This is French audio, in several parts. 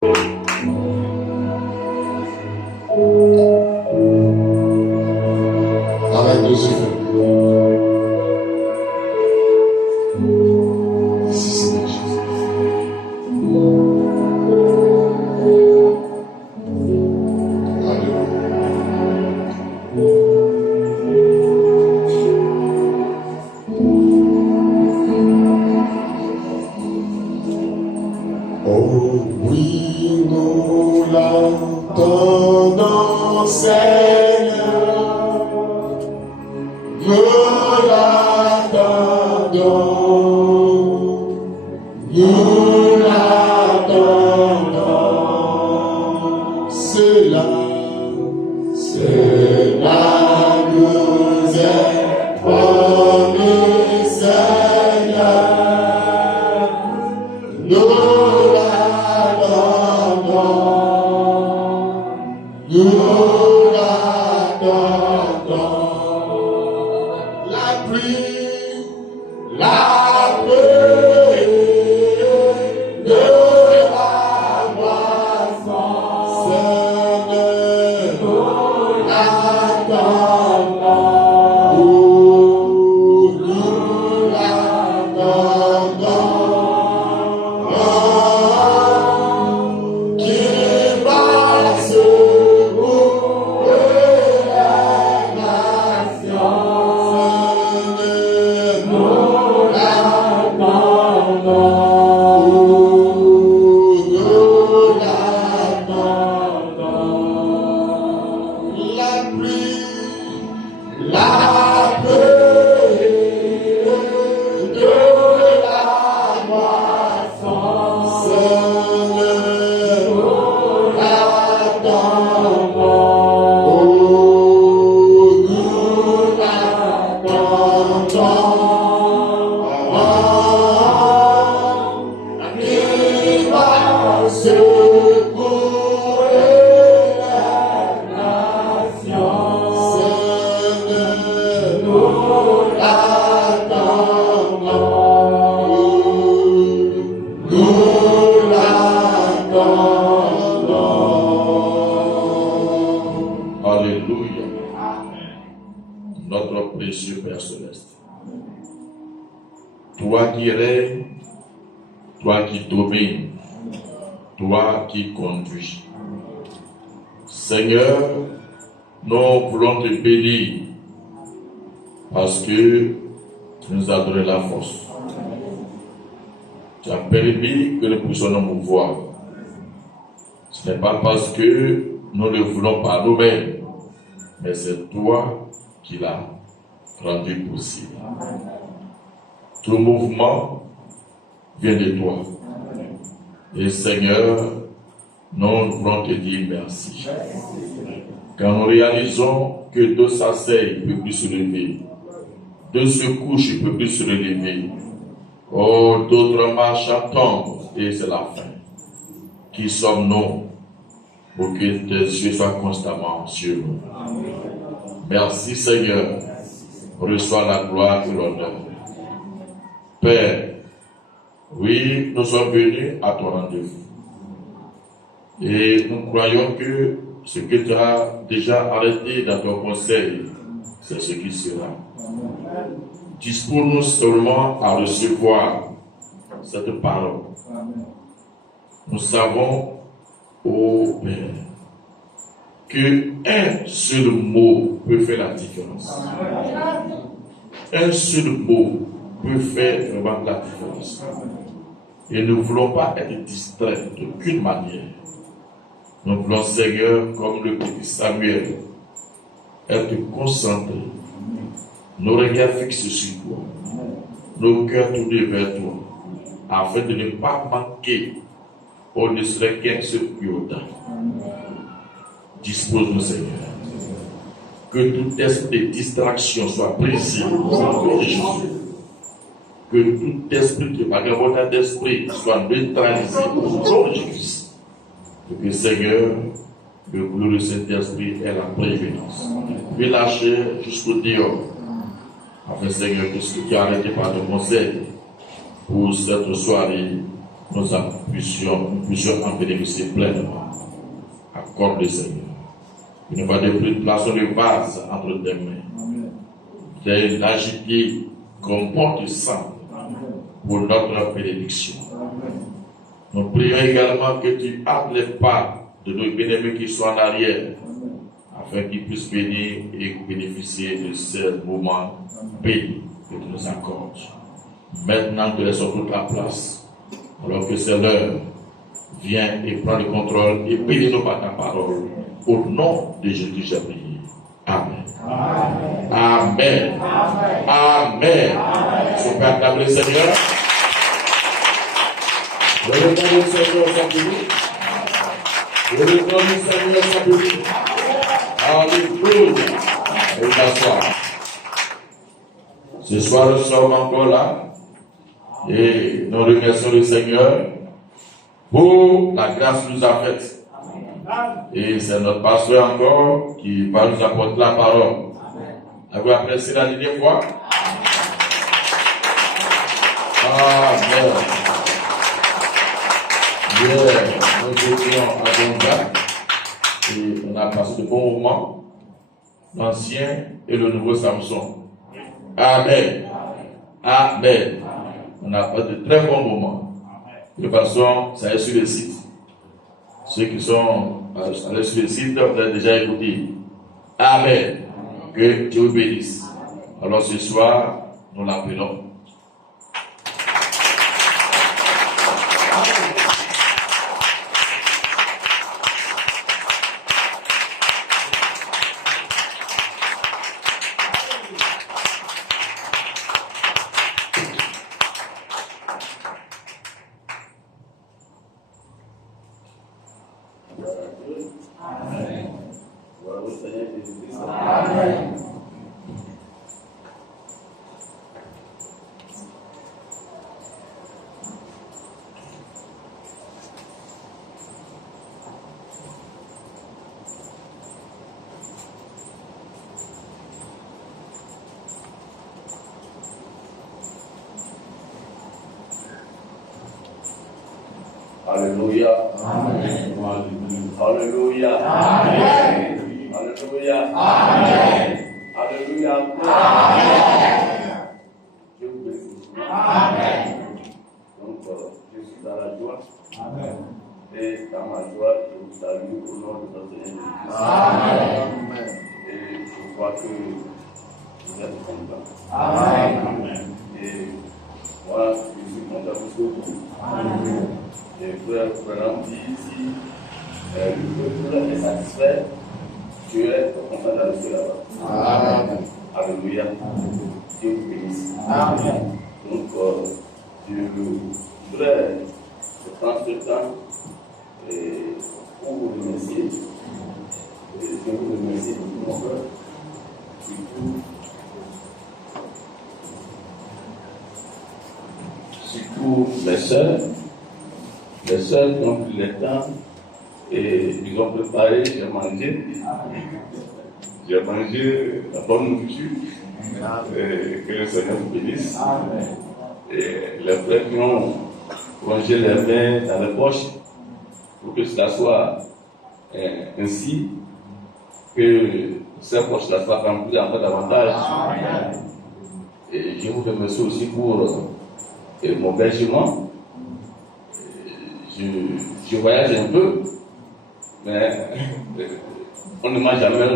Avec deux yeux. Ici, c'est Jésus. Oh oui, nous l'entendons, Seigneur, nous l'attendons, nous l'attendons, cela nous est promis, Seigneur, nous Toi qui règnes, toi qui domines, toi qui conduis. Seigneur, nous voulons te bénir parce que tu nous as donné la force. Tu as permis que nous puissions nous mouvoir. Ce n'est pas parce que nous ne voulons pas nous-mêmes, mais c'est toi qui l'as rendu possible. Tout mouvement vient de toi. Et Seigneur, nous voulons te dire merci. Quand nous réalisons que de s'asseyent, ne peut plus se lever, de se coucher, ne peut plus se relever. Oh, d'autres marches attendent et c'est la fin. Qui sommes-nous pour que tes yeux soient constamment sur nous? Merci Seigneur. Reçois la gloire et l'honneur. Père, oui, nous sommes venus à ton rendez-vous. Et nous croyons que ce que tu as déjà arrêté dans ton conseil, c'est ce qui sera. Dispose-nous seulement à recevoir cette parole. Nous savons, ô Père, qu'un seul mot peut faire la différence. Un seul mot peut faire vraiment la différence. Et nous ne voulons pas être distraits d'aucune manière. Nous voulons, Seigneur, comme le petit Samuel, être concentrés, nos regards fixés sur toi, nos cœurs tournés vers toi, afin de ne pas manquer au ne serait qu'un seul iota. Dispose-nous, Seigneur, que tout esprit de distraction soit brisé au nom de Jésus. Que tout esprit de vagabondage d'esprit soit neutralisé au nom de Jésus. Et que, Seigneur, le glorieux de cet esprit est la prééminence. Puis lâcher jusqu'au dehors. Afin, Seigneur, que ce qui a arrêté par ton conseil pour cette soirée nous puissions en bénéficier pleinement. Accorde le Seigneur. Une fois de plus, plaçons le vase entre tes mains. Fais l'agiter comme porte sang pour notre bénédiction. Nous prions également que tu hâtes les pas de nos bien-aimés qui sont en arrière, afin qu'ils puissent bénir et bénéficier de ce moment béni que tu nous accordes. Maintenant, te laissons toute la place, alors que c'est l'heure. Viens et prends le contrôle et bénis-nous par ta parole. Au nom de Jésus, j'ai prié. Amen. Amen. Amen. Son Père, acclame le Seigneur. Le nom du Seigneur soit béni. Le nom du Seigneur soit béni. Alléluia. Et t'asseoir. Ce soir, nous sommes encore là. Et nous remercions le Seigneur pour la grâce qu'il nous a faite. Et c'est notre pasteur encore qui va nous apporter la parole. Avez-vous apprécié la dernière fois? Amen. Hier, nous étions à Gonzague et on a passé de bons moments, l'ancien et le nouveau Samson. Amen. Amen. On a passé de très bons moments. De toute façon, ça est sur le site. Ceux qui sont allés sur le site, vous avez déjà écouté. Amen. Que Dieu vous bénisse. Alors ce soir, nous l'appelons. Alléluia. Amen. Alléluia. Amen. Alléluia. Amen. Alléluia. Amen. Dieu vous bénisse. Amen. Donc, je suis dans la joie. Amen. Et dans ma joie, je vous salue au nom de notre Seigneur Jésus. Amen. Et je crois que vous êtes contents. Amen. Et moi, je suis content pour vous. Amen. Et frère Fernand dit ici, le peuple est satisfait, Dieu est content d'aller là-bas. Amen. Alléluia. Dieu vous bénisse. Amen. Donc, je voudrais prendre ce temps pour vous remercier. Je vous remercie de tout mon cœur. Surtout les sœurs. Les sœurs qui ont pris le temps et ils ont préparé, j'ai mangé la bonne nourriture. Que le Seigneur vous bénisse. Et les frères qui ont rangé les mains dans les poches pour que cela soit ainsi, que ces poches-là soient remplies encore davantage. Et je vous remercie aussi pour mon hébergement. Je voyage un peu, mais on ne m'a jamais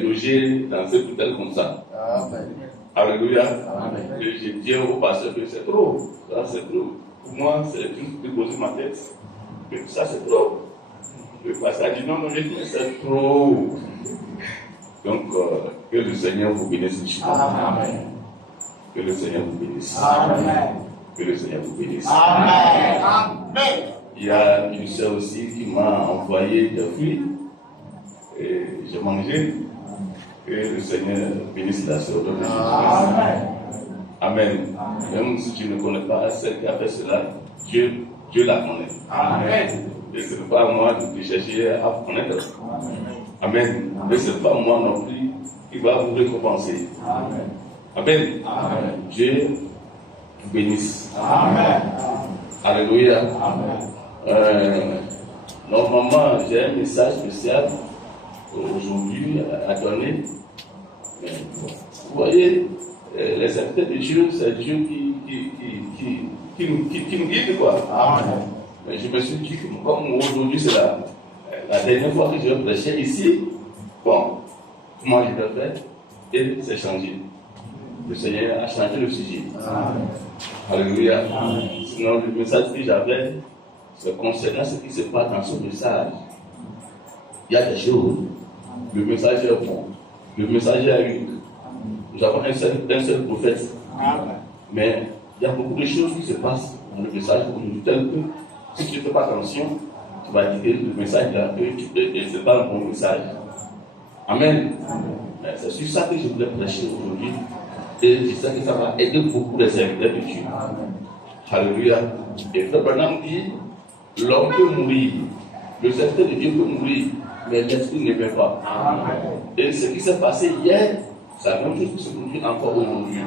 logé dans ce hôtel comme ça. Amen. Alléluia. Amen. Et je dis au pasteur que c'est trop. Ça, c'est trop. Pour moi, c'est juste de poser ma tête. Que ça, c'est trop. Le pasteur dit non, je dis c'est trop. Donc, que le Seigneur vous bénisse. Amen. Que le Seigneur vous bénisse. Amen. Que le Seigneur vous bénisse. Amen. Amen. Il y a une sœur aussi qui m'a envoyé des fruits et j'ai mangé. Que le Seigneur bénisse la sœur de Jésus. Amen. Amen. Même si tu ne connais pas celle qui a fait cela, Dieu la connaît. Amen. Et ce n'est pas à moi de chercher à connaître. Amen. Mais ce n'est pas moi non plus qui va vous récompenser. Amen. Amen. Amen. Dieu vous bénisse. Amen. Alléluia. Normalement, j'ai un message spécial aujourd'hui à donner. Mais, vous voyez, les serviteurs de Dieu, c'est Dieu qui nous guide, quoi. Mais je me suis dit que comme aujourd'hui c'est la dernière fois que je vais prêcher ici, bon, comment je vais faire? Et c'est changé. Le Seigneur a changé le sujet. Alléluia. Sinon, le message que j'avais, c'est concernant ce qui se passe dans ce message. Il y a des choses. Le message est bon. Le message est unique. Nous avons un seul prophète. Mais il y a beaucoup de choses qui se passent dans le message aujourd'hui, tel que si tu ne fais pas attention, tu vas dire que le message là, ce n'est pas un bon message. Amen. C'est sur ça que je voulais prêcher aujourd'hui. Et je sais que ça va aider beaucoup les serviteurs de Dieu. Alléluia. Et Frère Branham dit, l'homme peut mourir, le serviteur de Dieu peut mourir, mais l'esprit ne peut pas. Et ce qui s'est passé hier, c'est la même chose qui se produit encore aujourd'hui.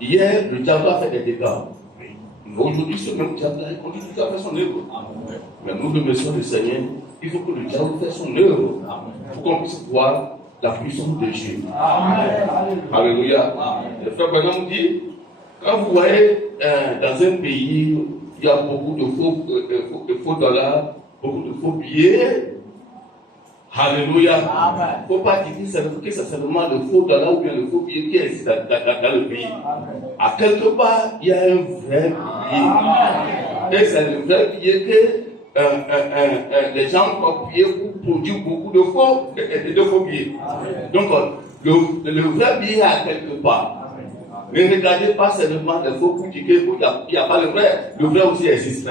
Hier, le diable a fait des dégâts. Aujourd'hui, ce même diable a conduit tout à fait son œuvre. Mais nous remercions le Seigneur. Il faut que le diable fasse son œuvre pour qu'on puisse voir la puissance de Dieu. Alléluia. Le frère Branham dit, quand vous voyez dans un pays, il y a beaucoup de faux dollars, beaucoup de faux billets. Alléluia. Il ne faut pas dire que c'est seulement le faux dollar ou bien le faux billet qui est dans le pays. À quelque part, il y a un vrai billet. Et c'est le vrai billet que les gens vont payer pour produire beaucoup de faux billets. Donc, le vrai billet est à quelque part. Ne regardez pas seulement les faux pour dire qu'il n'y a pas le vrai. Le vrai aussi existe.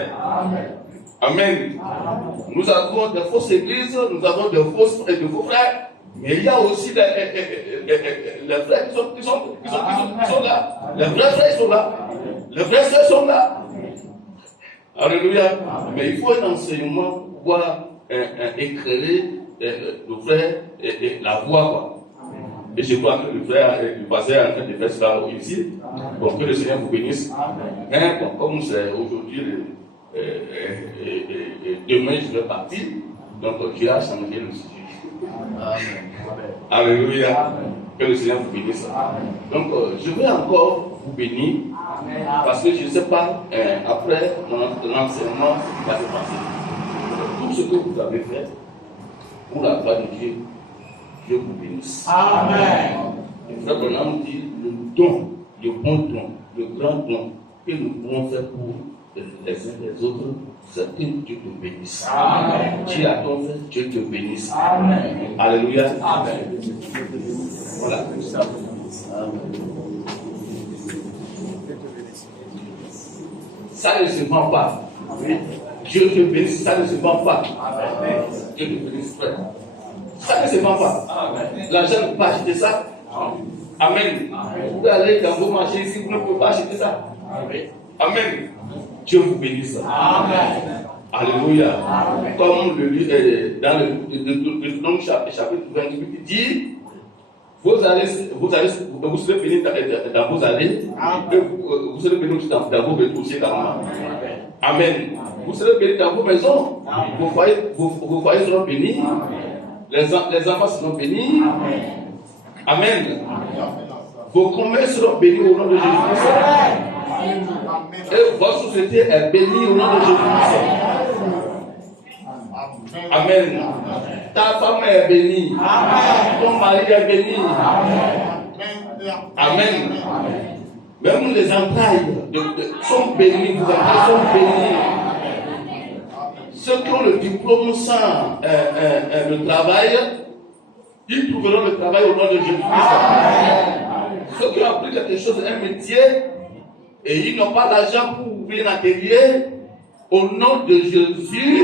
Amen. Nous avons des fausses églises, nous avons de faux frères, mais il y a aussi les frères qui sont là. Les vrais frères sont là. Les vrais frères sont là. Alléluia. Mais il faut un enseignement pour pouvoir éclairer le frère et la voix, quoi. Et je crois que le frère, le pasteur est en train de faire cela ici. Donc que le Seigneur vous bénisse. Mais bon, comme c'est aujourd'hui demain je vais partir, donc Dieu a changé le sujet. Alléluia. Que le Seigneur vous bénisse. Donc je vais encore vous bénir, parce que je ne sais pas après l'enseignement qui va se passer. Tout ce que vous avez fait pour la gloire de Dieu, Dieu vous bénisse. Amen. Le frère Branham dit le don, le bon don, le grand don que nous pouvons faire pour les uns les autres, c'est que Dieu te bénisse. Amen. Dieu a ton fait, Dieu te bénisse. Amen. Alléluia. Amen. Voilà. Ça ne se vend pas. Dieu te bénisse, ça ne se vend pas. Amen. Dieu te bénisse, frère. Ça ne se vend pas. L'argent ne peut pas acheter ça. Amen. Vous pouvez aller dans vos marchés ici, vous ne pouvez pas acheter ça. Amen. Dieu vous bénisse. Amen. Alléluia. Amen. Comme le lit dans le chapitre 28 dit, vous serez bénis dans vos allées, vous serez bénis dans vos retours également. Amen. Vous serez bénis dans vos maisons, vos foyers seront bénis, les enfants seront bénis. Amen. Vos commerces seront bénis au nom de Jésus-Christ. Et votre société est bénie au nom de Jésus-Christ. Amen. Ta femme est bénie. Ton mari est béni. Amen. Même les entrailles sont bénies. Vos entrailles sont bénies. Ceux qui ont le diplôme sans le travail, ils trouveront le travail au nom de Jésus-Christ. Ceux qui ont appris quelque chose, un métier, et ils n'ont pas l'argent pour ouvrir un atelier, au nom de Jésus,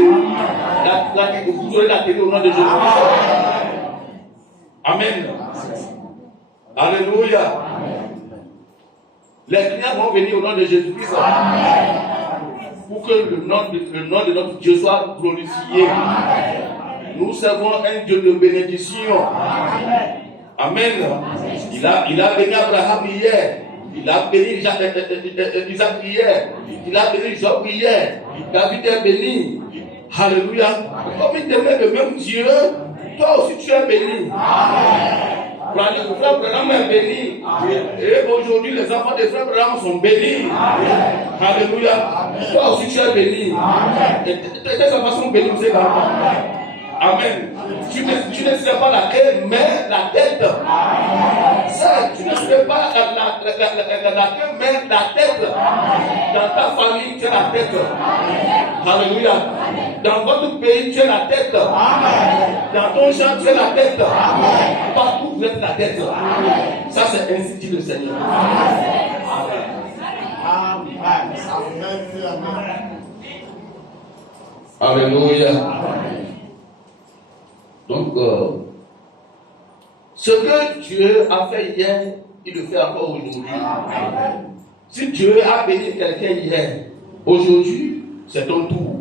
vous aurez l'atelier au nom de Jésus-Christ. Amen. Alléluia. Les clients vont venir au nom de Jésus-Christ. Pour que le nom de notre Dieu soit glorifié. Nous servons un Dieu de bénédiction. Amen. Il a béni Abraham hier. Il a béni Isaac hier. Il a béni Job hier. David est béni. Alléluia. Comme il t'aimait le même Dieu, toi aussi tu es béni. Le frère Branham est béni. Et aujourd'hui, les enfants des frères Branham sont bénis. Alléluia. Toi aussi tu es béni. Tes enfants sont bénis, vous savez. Amen. Tu ne sais pas la queue, mais la tête. Ça, tu ne sais pas la queue, mais la tête. Dans ta famille, tu as la tête. Alléluia. Dans votre pays, tu as la tête. Dans ton champ, tu as la tête. Partout, vous êtes la tête. Ça, c'est ainsi dit le Seigneur. Alléluia. Donc, ce que Dieu a fait hier, il le fait encore aujourd'hui. Si Dieu a béni quelqu'un hier, aujourd'hui, c'est ton tour.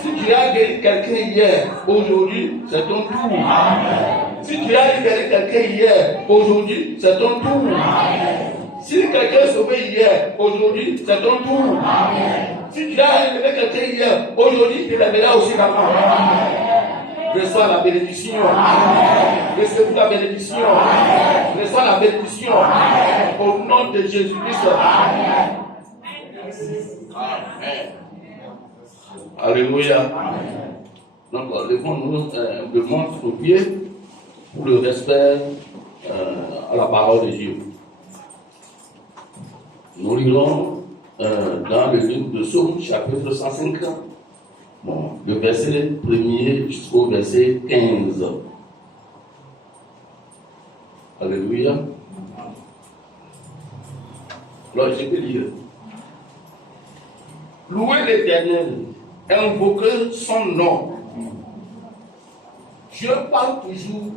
Si Dieu a guéri quelqu'un hier, aujourd'hui, c'est ton tour. Si Dieu a libéré quelqu'un hier, aujourd'hui, c'est ton tour. Si quelqu'un est sauvé hier, aujourd'hui, c'est ton tour. Si Dieu a libéré quelqu'un hier, aujourd'hui, il lèvera aussi la main. Reçois la bénédiction. Recevez la bénédiction. Reçois la bénédiction. Au nom de Jésus-Christ. Amen. Alléluia. Donc, levons-nous nos pieds pour le respect à la parole de Dieu. Nous lirons dans le livre de Psaume, chapitre 150. Bon, le verset 1er jusqu'au verset 15. Alléluia. Alors, je peux lire. Louez l'Éternel, invoquez son nom. Dieu parle toujours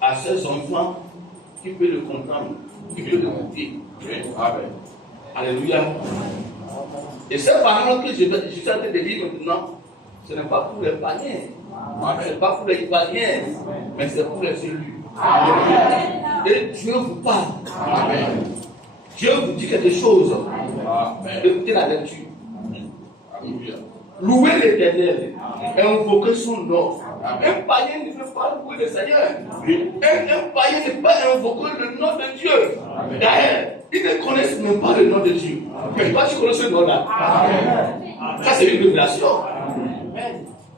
à ses enfants qui peuvent le comprendre, qui peuvent l'écouter. Amen. Alléluia. Et ces paroles que je suis en train de lire maintenant, ce n'est pas pour les païens, ce n'est pas pour les Ivoiriens, mais c'est pour les élus. Et Dieu vous parle. Amen. Dieu vous dit quelque chose. Écoutez la lecture. Alléluia. Louez l'Éternel, invoquez son nom. Un païen ne peut pas louer le Seigneur. Un païen ne peut pas invoquer le nom de Dieu. D'ailleurs, ils ne connaissent même pas le nom de Dieu. Mais toi, tu connais ce nom-là. Ça, c'est une révélation.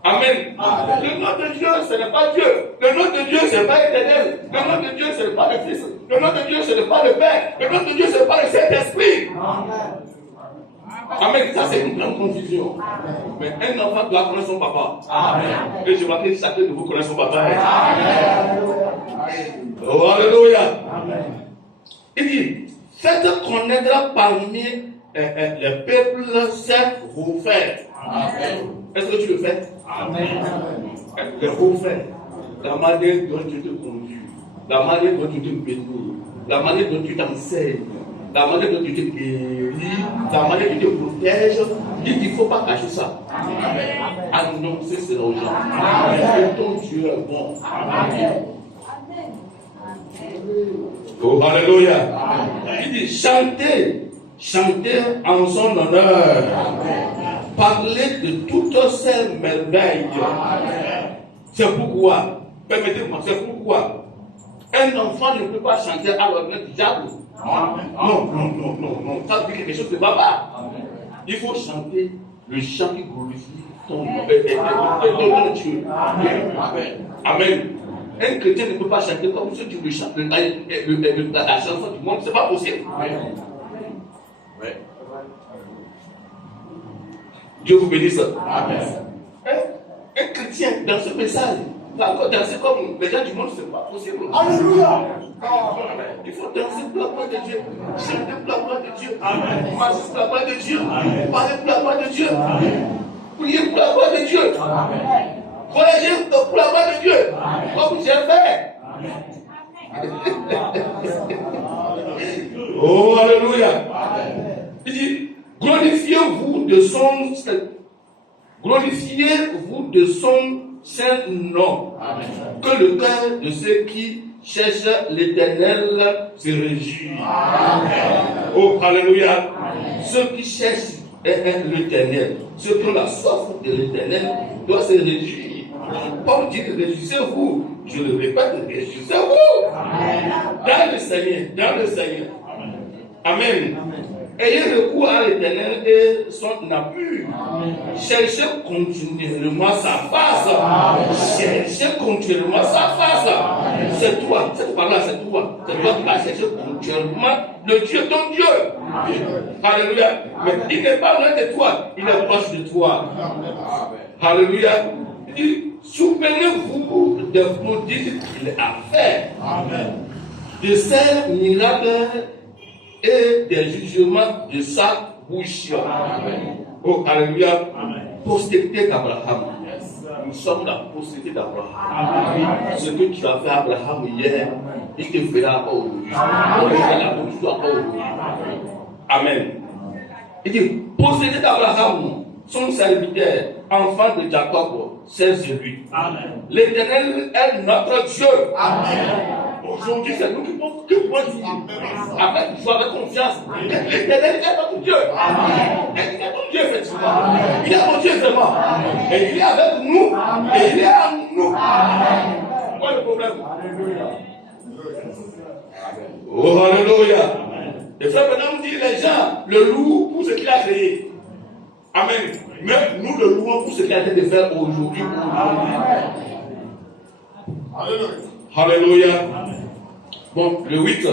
Amen. Le nom de Dieu, ce n'est pas Dieu. Le nom de Dieu, ce n'est pas Éternel. Le nom de Dieu, ce n'est pas le Fils. Le nom de Dieu, ce n'est pas le Père. Le nom de Dieu, ce n'est pas le Saint-Esprit. Amen. Ça, c'est une grande confusion. Mais un enfant doit connaître son papa. Amen. Et je vois que chacun de vous connaît son papa. Amen. Oh, alléluia. Amen. Il dit, faites connaître parmi les peuples ses refaits. Amen. Est-ce que tu le fais? Amen. Les refaits. La manière dont tu te conduis, la manière dont tu te bénis, la manière dont tu t'enseignes, la manière dont tu te guéris, la manière dont tu te protèges. Il dit, il ne faut pas cacher ça. Amen. Annoncer cela aux gens. Amen. Que ton Dieu est bon. Amen. Oh, alléluia. Il dit, chantez en son honneur. Parlez de toutes ces merveilles. C'est pourquoi, permettez-moi, c'est pourquoi un enfant ne peut pas chanter à l'honneur du diable. Non. Ça veut dire quelque chose de baba. Il faut chanter le chant qui glorifie ton Dieu. Amen. Un chrétien ne peut pas chanter comme ceux qui le chantent la chanson du monde. C'est pas possible. Dieu vous bénisse. Amen. Un chrétien dans ce message va encore danser comme les gens du monde, c'est pas possible. Alléluia. Il faut danser pour la gloire de Dieu, chanter pour la gloire de Dieu, marcher pour la gloire de Dieu, parler pour la gloire de Dieu, prier pour la gloire de Dieu, voyager pour la gloire de Dieu, comme j'ai fait. Oh, alléluia. Il dit, glorifiez-vous de son saint nom. Amen. Que le cœur de ceux qui cherche l'Éternel se réjouit. Oh, alléluia. Ceux qui cherchent l'Éternel, ceux qui ont la soif de l'Éternel, doivent se réjouir. Paul dit que réjouissez-vous. Je le répète, réjouissez-vous. Dans le Seigneur, dans le Seigneur. Amen. Ayez recours à l'Éternel et son appui. Cherchez continuellement sa face. Cherchez continuellement sa face. C'est toi, cette parole-là, c'est toi. C'est toi qui vas chercher continuellement le Dieu, ton Dieu. Alléluia. Mais il n'est pas loin de toi, il est proche de toi. Alléluia. Il dit, souvenez-vous des prodiges qu'il a fait. De ces miracles et des jugements de sa bouche. Oh, alléluia. Postérité d'Abraham. Nous sommes la postérité d'Abraham. Ce que tu as fait à Abraham hier, il te fera pas aujourd'hui. Il te fera la même chose pas aujourd'hui. Amen. Il dit, postérité d'Abraham, son serviteur, enfant de Jacob, c'est celui. L'Éternel est notre Dieu. Amen. Aujourd'hui, c'est nous qui pouvons dire avec joie, avec confiance. L'Éternel est notre Dieu. Il est notre Dieu, effectivement. Il est notre Dieu, vraiment. Et il est avec nous. Et il est en nous. Quoi le problème? Oh, alléluia. Et frère Benham dit les gens le louent pour ce qu'il a créé. Amen. Mais nous le louons pour ce qu'il a été de faire aujourd'hui. Alléluia. Bon, le 8.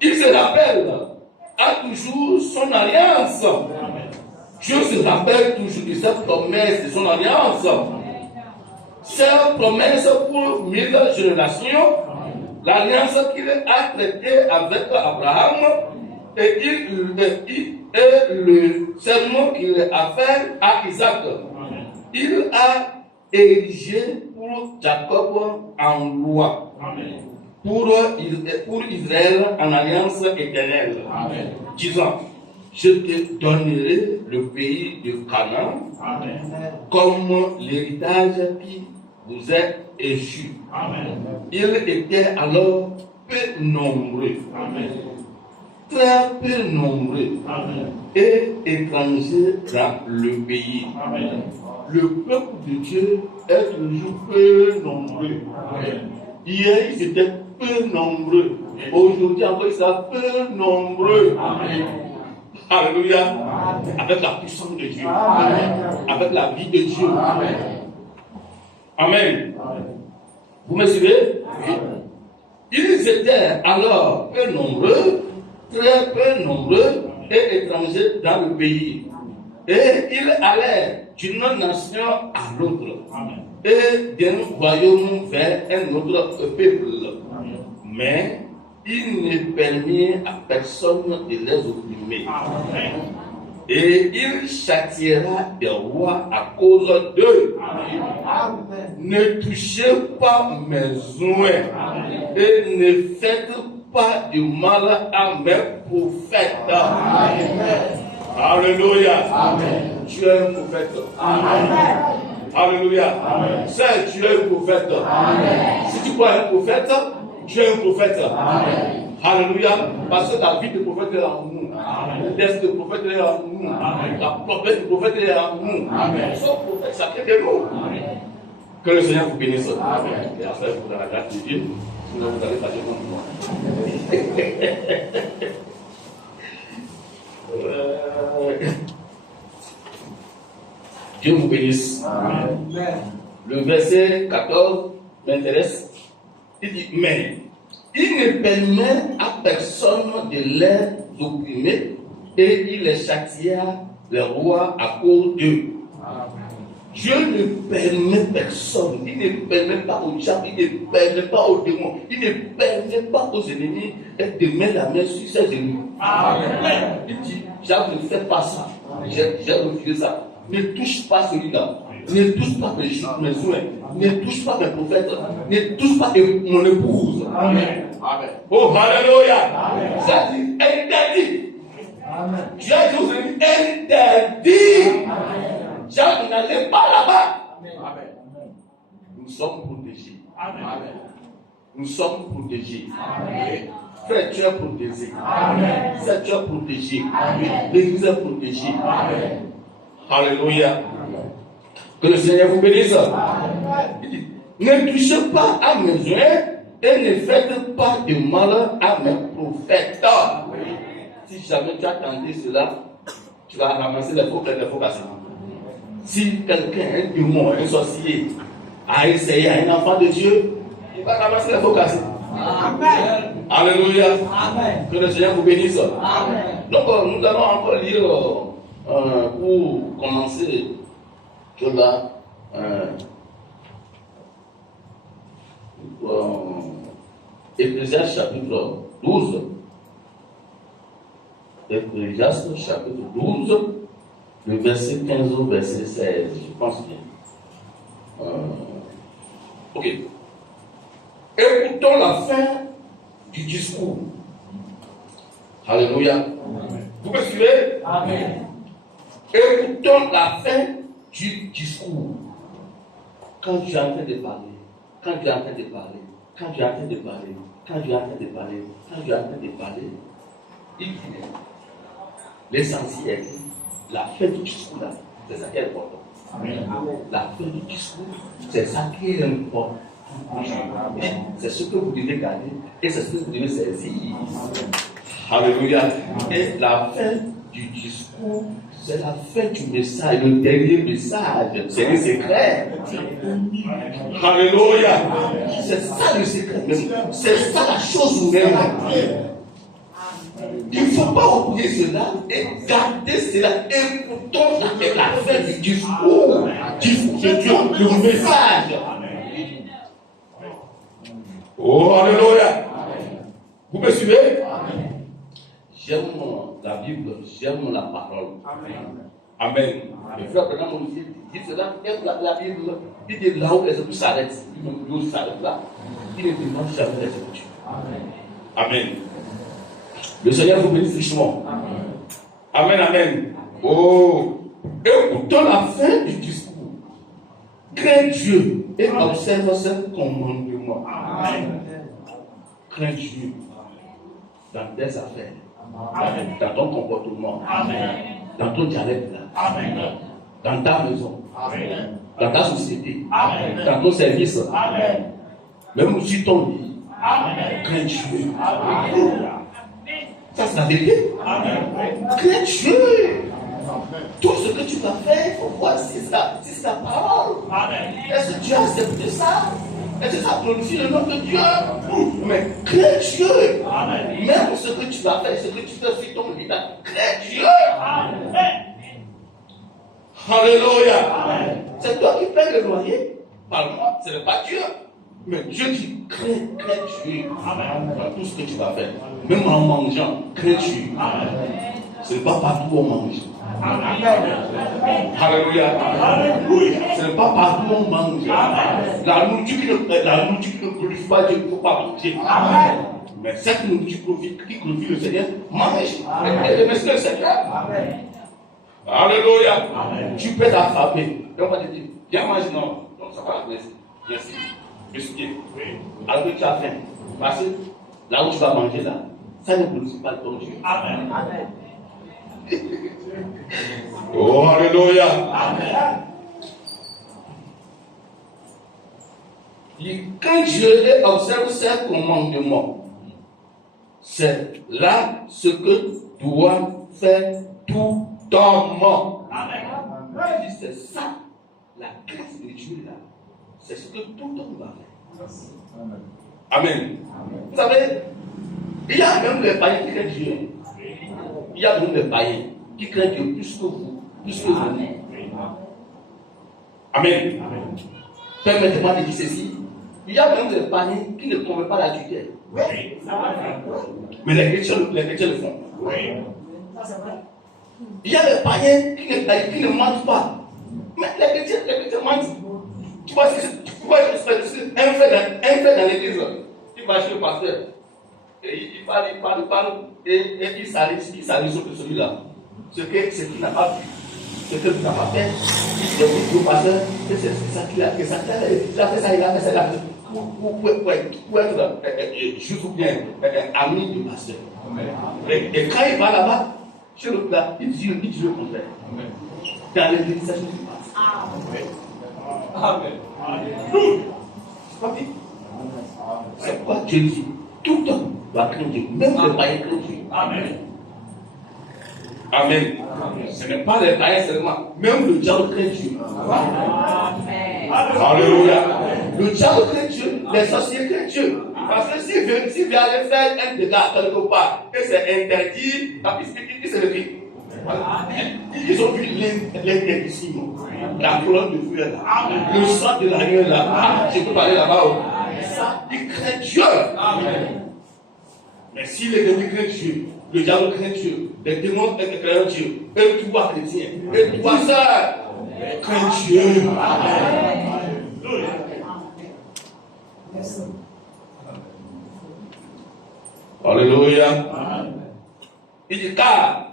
Il se rappelle à toujours son alliance. Dieu se rappelle toujours de sa promesse, de son alliance. Cette promesse pour 1000 générations, l'alliance qu'il a traitée avec Abraham et le serment qu'il a fait à Isaac. Il a érigé pour Jacob en loi. Pour Israël en alliance éternelle. Disant, je te donnerai le pays de Canaan comme l'héritage qui vous est échu. Il était alors peu nombreux, très peu nombreux et étrangers dans le pays. Le peuple de Dieu est toujours peu nombreux. Hier, ils étaient peu nombreux. Aujourd'hui, encore, ils sont peu nombreux. Alléluia. Avec la puissance de Dieu. Avec la vie de Dieu. Amen. Vous me suivez? Ils étaient alors peu nombreux, très peu nombreux et étrangers dans le pays. Et ils allaient d'une nation à l'autre. Et d'un royaume vers un autre peuple. Mais il ne permet à personne de les opprimer. Et il châtiera des rois à cause d'eux. Ne touchez pas mes oins et ne faites pas du mal à mes prophètes. Alléluia. Tu es un prophète. Alléluia. C'est tu es un prophète. Si tu crois un prophète, tu es un prophète. Alléluia. Parce que la vie du prophète est en nous. L'esprit du prophète est en nous. La promesse du prophète est en nous. Son prophète, chacun de nous. Que le Seigneur vous bénisse. Et après, vous avez la grâce de Dieu. Sinon, vous allez passer comme moi. Dieu vous bénisse. Amen. Le verset 14 m'intéresse. Il dit, mais il ne permet à personne de les opprimer et il les châtia les rois à cause d'eux. Dieu ne permet personne, il ne permet pas aux diables, il ne permet pas aux démons, il ne permet pas aux ennemis de mettre la main sur ses ennemis. Amen. Il dit, Jacques ne fait pas ça, j'ai refusé ça. Ne touche pas celui-là, ne touche pas mes soins, ne touche pas mes prophètes, ne touche pas mon épouse. Amen. Oh, alléluia. Ça dit interdit. Dieu a dit aux ennemis interdit. Jacques n'allait pas là-bas. Nous sommes protégés. nous sommes protégés. Frère, tu es protégé. Frère, tu es protégé. L'église est protégée. Alléluia. Que le Seigneur vous bénisse. Ne touchez pas à mes joints et ne faites pas de mal à mes prophètes. Si jamais tu as tenté cela, tu vas ramasser les faux cassés. Si quelqu'un, un démon, un sorcier, a essayé à un enfant de Dieu, il va ramasser les faux cassés. Amen. Alléluia. Amen. Que le Seigneur vous bénisse. Amen. Donc, nous allons encore lire pour commencer cela. Ecclésiaste chapitre 12. Ecclésiaste chapitre 12, le verset 15 au verset 16. Je pense bien. Ok. Écoutons la fin du discours. Alléluia. Amen. Vous me suivez? Amen. Écoutons la fin du discours. Quand tu es en train de parler, quand tu es en train de parler, quand tu es en train de parler, quand tu es en train de parler, quand tu es en train de parler, il dit l'essentiel, la fin du discours là, c'est ça qui est important. Amen. La fin du discours, c'est ça qui est important. C'est ce que vous devez garder et c'est ce que vous devez saisir. Alléluia. Et la fin du discours, c'est la fin du message, le dernier message. C'est le secret. Alléluia. C'est ça le secret. C'est ça la chose même. Il ne faut pas oublier cela et garder cela. Écoutons la fin du discours. Le message. Oh, alléluia. Vous me suivez? J'aime la Bible, j'aime la parole. Amen. Le frère Branham nous dit cela, aime la Bible. Il dit là où les autres s'arrêtent, il s'arrête là. Il ne demande jamais les Écritures. Amen. Le Seigneur vous bénisse richement. Amen, amen. Oh, écoutons la fin du discours. Crains Dieu et observe ses commandements. Crains Dieu dans tes affaires, dans ton comportement, dans ton dialecte, dans ta maison, dans ta société, dans ton service, même sur ton lit. Crains Dieu. Ça, c'est la vérité. Crains Dieu. Tout ce que tu vas faire, il faut voir si c'est la parole. Est-ce que Dieu accepte ça? Est-ce que ça glorifie le nom de Dieu? Mais crains Dieu. Même ce que tu vas faire, ce que tu fais sur ton lit, crains Dieu. Alléluia. C'est toi qui payes le loyer. Par moi, ce n'est pas Dieu. Mais Dieu dit, crains Dieu. Dans tout ce que tu vas faire. Même en mangeant, crains Dieu. Ce n'est pas partout où on mange. Alléluia. Ce n'est pas partout où on mange. La nourriture qui ne glorifie pas Dieu, il ne faut pas manger. Mais cette nourriture qui glorifie le Seigneur, mange. Et remercie le Seigneur. Alléluia. Tu peux t'attraper. Et on va te dire, viens manger. Non, ça va. Merci. Biscuit. Alors que tu as faim. Parce que là où tu vas manger, là, ça ne glorifie pas ton Dieu. Amen. Oh, alléluia. Amen. Quand Dieu observe ses commandements, c'est là ce que doit faire tout homme. Amen. C'est ça, la grâce de Dieu là. C'est ce que tout homme va faire. Amen. Vous savez, il y a même les païens qui craignent Dieu. Il y a même les païens qui craignent Dieu plus que vous. Amen. Permettez-moi de dire ceci. Il y a même des païens qui ne commettent pas la tutelle. Mais les chrétiens le font. Il y a des païens qui ne mentent pas. Mais les chrétiens mentent. Tu vois, un frère dans l'église, il va chez le pasteur. Et il parle, et il s'arrête sur celui-là. Ce qu'il n'a pas vu, ce qu'il n'a pas fait, il dit au pasteur que c'est ça qu'il a fait. Il a fait ça, il a fait ça, il a fait ça. pour être juif ou bien ami du pasteur. Et quand il va là-bas, chez le plat, il dit le contraire. Dans l'église, ça se passe. Amen. C'est pas dit. C'est pourquoi Dieu dit tout le temps doit craindre Dieu, même les païens craignent Dieu. Amen. Amen. Ce n'est pas les païens seulement, même le diable craint Dieu. Amen. Alléluia. Le diable craint Dieu, les sorciers craignent Dieu. Parce que s'il veut aller faire un dégât quelque part, et c'est interdit, il se le crie. Voilà. Ils ont vu l'interdiction, la colonne de feu là, le sang de l'agneau là. Je peux parler là-bas. Ça, il craint Dieu. Amen. Mais si l'ennemi craint Dieu, le diable craint Dieu, les démons craignent Dieu, et toi chrétien, et toi sœur, crains Dieu. Amen. Alléluia. Il dit car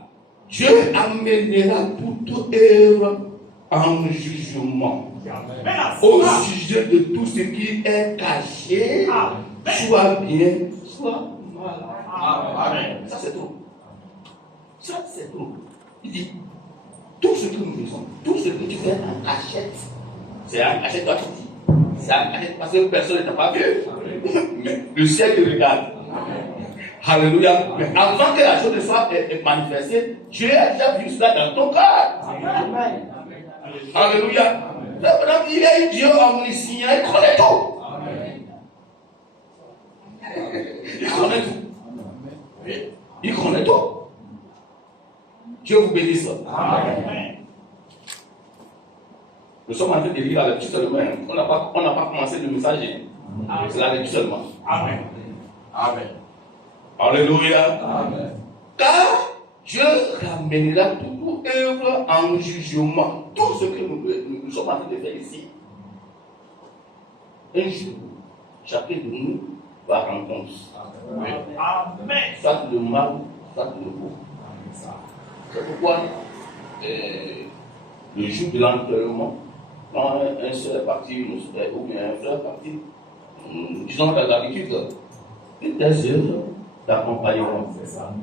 Dieu amènera toute œuvre en jugement au sujet de tout ce qui est caché, soit bien, soit mal. Amen. Ça c'est trop. Ça c'est trop. Il dit tout ce que nous faisons, tout ce que tu fais en cachette, c'est en cachette, toi tu dis. C'est en cachette parce que personne ne t'a pas vu. Mais le ciel te regarde. Alléluia. Mais avant que la chose ne soit manifestée, Dieu a déjà vu cela dans ton cœur. Amen. Alléluia. Il est un Dieu omniscient, il connaît tout. Il connaît tout. Il connaît tout. Dieu vous bénisse. Amen. Nous sommes en train de lire la lecture seulement. On n'a pas commencé le message. C'est la lecture seulement. Amen. Amen. Alléluia. Amen. Car Dieu ramènera toute œuvre en jugement. Tout ce que nous sommes en train de faire ici. Un jour, chacun de nous va rendre compte. Amen. Ça le mal, ça le beau. C'est pourquoi le jour de l'enterrement, quand un seul est parti, ou bien un frère est parti, disons dans l'habitude, une des œuvres d'accompagnement. C'est ça.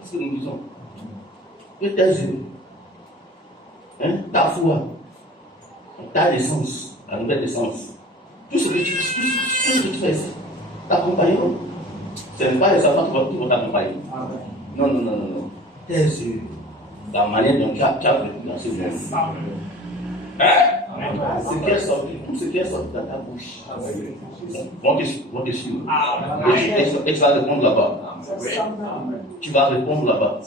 Qu'est-ce que nous disons? Que tes yeux, ta foi, ta naissance, la nouvelle naissance, tout ce que tu fais ici, t'accompagnement. Ce n'est pas les enfants qui vont t'accompagner. Non. Tes yeux, la manière dont tu as vécu dans ce monde. Ce qui est sorti, tout ce qui est sorti dans ta bouche, vont te suivre. Et tu vas répondre là-bas. Tu vas répondre là-bas.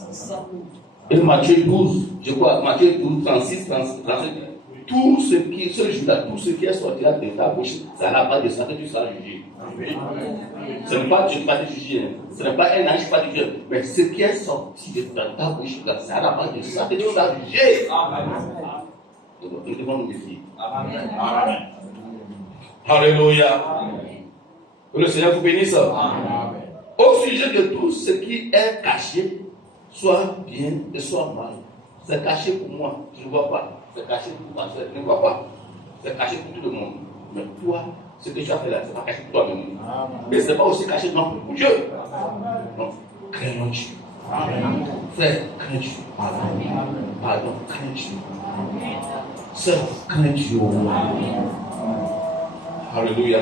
Et Matthieu 12, je crois, Matthieu 12, 36, 37, tout ce jour-là, tout ce qui est sorti de ta bouche, ça n'a pas de ça que tu seras jugé. Ce n'est pas Dieu qui va te juger, ce n'est pas un ange qui va te juger, mais ce qui est sorti de ta bouche, ça n'a pas de ça que tu seras jugé. Nous devons nous méfier. Amen. Amen. Alléluia. Que le Seigneur vous bénisse. Amen. Au sujet de tout ce qui est caché, soit bien et soit mal. C'est caché pour moi, je ne vois pas. C'est caché pour toi, je ne vois pas. C'est caché pour tout le monde. Mais toi, ce que tu as fait là, ce n'est pas caché pour toi-même. Mais ce n'est pas aussi caché non pour Dieu. Donc, craignons Dieu. Amen. Frère, crains Dieu. Pardon, crains Dieu. Sœur, crains Dieu. Alléluia.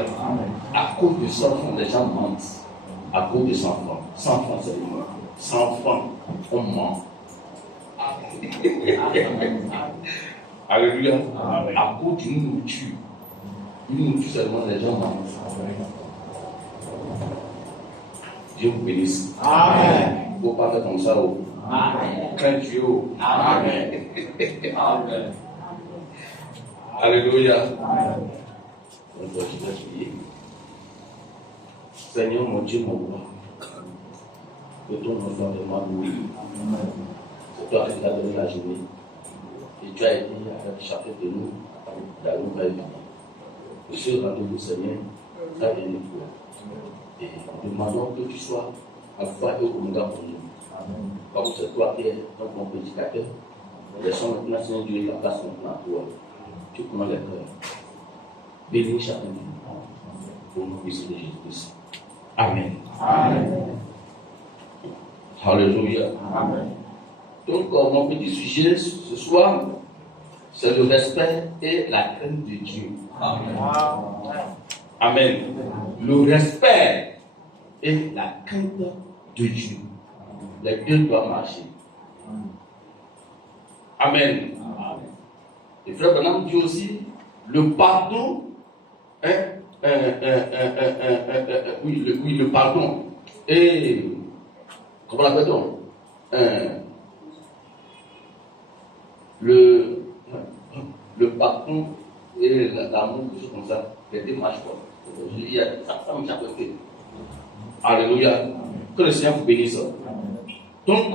À cause de son enfant, les gens mentent. À cause de son enfant. Sans enfant, c'est le mot. Sans enfant, on ment. Alléluia. À cause d'une nourriture. Une nourriture seulement, les gens mentent. Dieu vous bénisse. Amen. Il ne faut pas faire comme ça. Amen. Crains Dieu. Amen. Amen. Alléluia. On doit prier. Seigneur mon Dieu, mon roi, que ton nom soit vraiment loué. C'est toi qui nous as donné la journée. Et tu as aidé avec chacun de nous dans la nouvelle vie. Que ce rendez-vous, Seigneur, ça vienne de toi. Et nous demandons que tu sois alpha et oméga pour nous. Comme c'est toi qui es notre bon prédicateur, nous laissons maintenant, Seigneur Dieu, la place maintenant à toi. Tu connais les cœurs. bénisse chacun de nous. Au nom de Jésus-Christ. Amen. Amen. Alléluia. Amen. Donc, mon petit sujet ce soir, c'est le respect et la crainte de Dieu. Amen. Amen. Le respect et la crainte de Dieu. Les deux doivent marcher. Amen. Et frère Branham dit aussi, le pardon, oui, le pardon. Et, comment l'appelle-t-on le pardon et l'amour, quelque chose comme ça, les deux marchent pas. Ça me chapeauté. Alléluia. Que le Seigneur vous bénisse. Donc,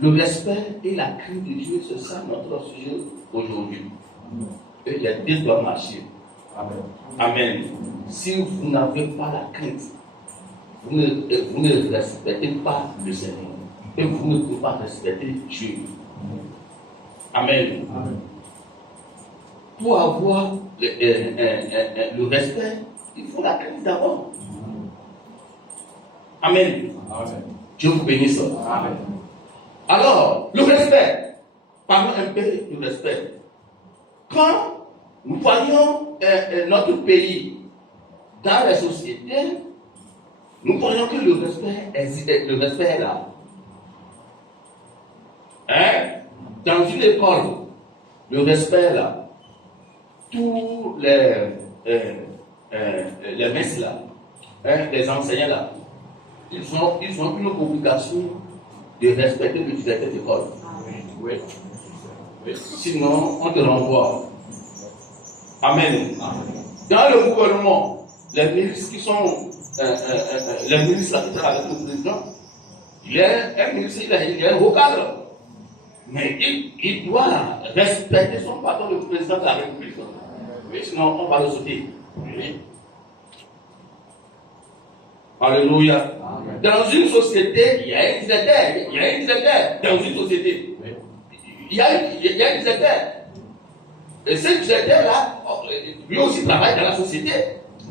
le respect et la crainte de Dieu, c'est ça notre sujet aujourd'hui. Et les deux doivent marcher. Amen. Si vous n'avez pas la crainte, vous ne respectez pas le Seigneur. Et vous ne pouvez pas respecter Dieu. Amen. Pour avoir le respect, il faut la crainte d'abord. Amen. Dieu vous bénisse. Amen. Alors, le respect. Parlons un peu du respect. Quand nous voyons notre pays dans la société, nous voyons que le respect est là. Dans une école, le respect est là. Tous les messes là, les enseignants là, ils ont une obligation de respecter le directeur d'école. Oui. Sinon, on te renvoie. Amen. Dans le gouvernement, les ministres qui sont les ministres là qui travaillent avec le président, il y a un ministre, il y a un haut cadre. Mais il doit respecter son patron, le président de la République. Oui, sinon on va le sauter. Oui. Alléluia. Amen. Dans une société, il y a un directeur. Dans une société, il y a un directeur. Et ce directeur-là, lui aussi travaille dans la société.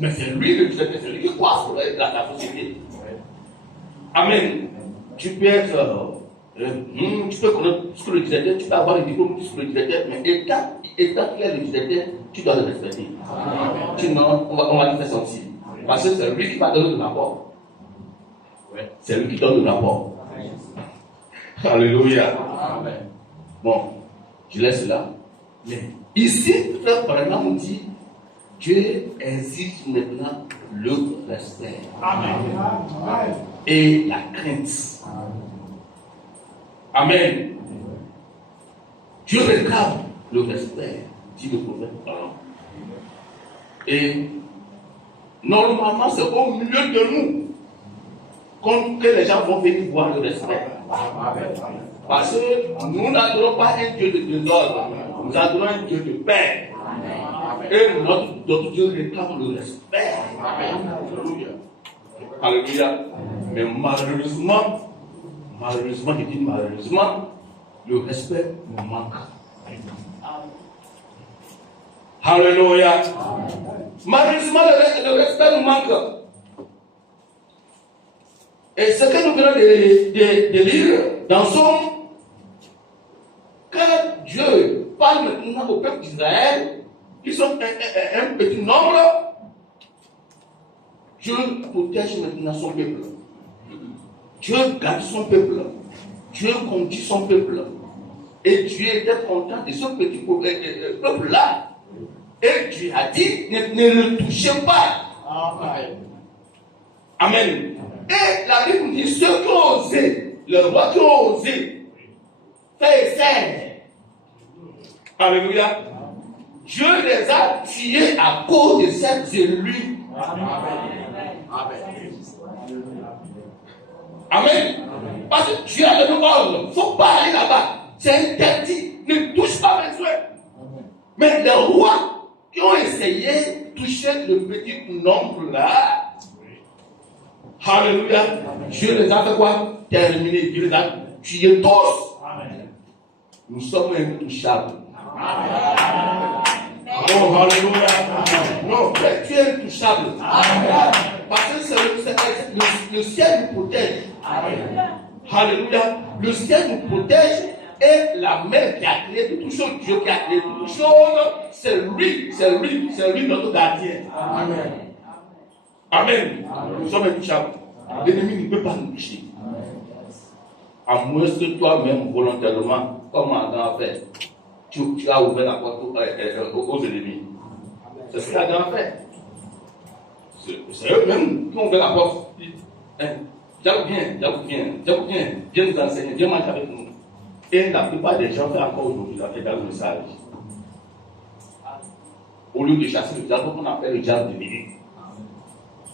Mais c'est lui le directeur, c'est lui qui coiffe la société. Amen. Tu peux être. Tu peux connaître ce que le directeur, tu peux avoir le diplôme sur le directeur, mais étant qu'il est le directeur, tu dois le respecter. Sinon, on va te faire sentir. Parce que c'est lui qui va donner le rapport. C'est lui qui donne le rapport. Alléluia. Amen. Bon, je laisse là. Mais ici, frère Branham nous dit, Dieu exige maintenant le respect. Amen. Et la crainte. Amen. Dieu réclame le respect, dit le prophète. Et normalement, c'est au milieu de nous que les gens vont venir voir le respect. Parce que nous n'adorons pas un Dieu de désordre, nous adorons un Dieu de paix. Et notre Dieu réclame le respect. Alléluia. Alléluia. Mais malheureusement, je dis malheureusement, le respect nous manque. Alléluia. Malheureusement, le respect nous manque. Et ce que nous venons de lire dans Somme, quand Dieu parle maintenant au peuple d'Israël, qui sont un petit nombre, Dieu protège maintenant son peuple. Dieu garde son peuple. Dieu conduit son peuple. Et Dieu était content de ce petit peuple-là. Et Dieu a dit, ne le touchez pas. Amen. Et la Bible dit, ceux qui ont osé, le roi qui a osé, faire essai. Alléluia. Dieu les a tués à cause de cette élus. Amen. Parce que Dieu a donné ordre. Il ne faut pas aller là-bas. C'est interdit. Ne touche pas mes souhaits. Mais les rois qui ont essayé de toucher le petit nombre là, alléluia, Dieu les a fait quoi? Terminer. Dieu les a tués tous. Nous sommes intouchables. Oh, alléluia. Non, tu es intouchable. Parce que le ciel nous protège. Alléluia. Le ciel nous protège et la main qui a créé toutes choses, Dieu qui a créé toutes choses, c'est lui notre gardien. Amen. Nous sommes intouchables. L'ennemi ne peut pas nous toucher. À moins que toi-même, volontairement, comme Adam a fait, tu as ouvert la porte aux ennemis. C'est ce qu'Adam a fait. C'est eux-mêmes qui ont ouvert la porte. Diable, viens nous enseigner, viens manger avec nous. Et la plupart des gens font encore aujourd'hui dans le message. Au lieu de chasser le diable, on appelle le diable de l'ennemi.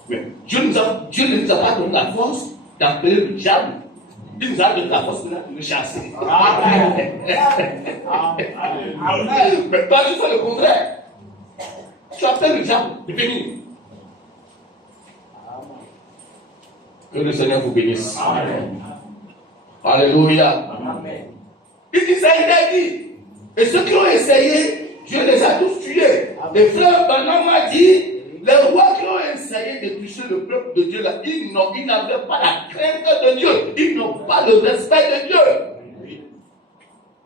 Mais Dieu ne nous a pas donné la force d'appeler le diable. Il nous a donné la force de le chasser. Amen. Mais toi, tu fais le contraire. Tu appelles le diable de venir. Que le Seigneur vous bénisse. Amen. Alléluia. Amen. Il dit ça, il a dit. Et ceux qui ont essayé, Dieu les a tous tués. Et frère Branham a dit, les rois qui ont essayé de toucher le peuple de Dieu, là, ils n'avaient pas la crainte de Dieu. Ils n'ont pas le respect de Dieu.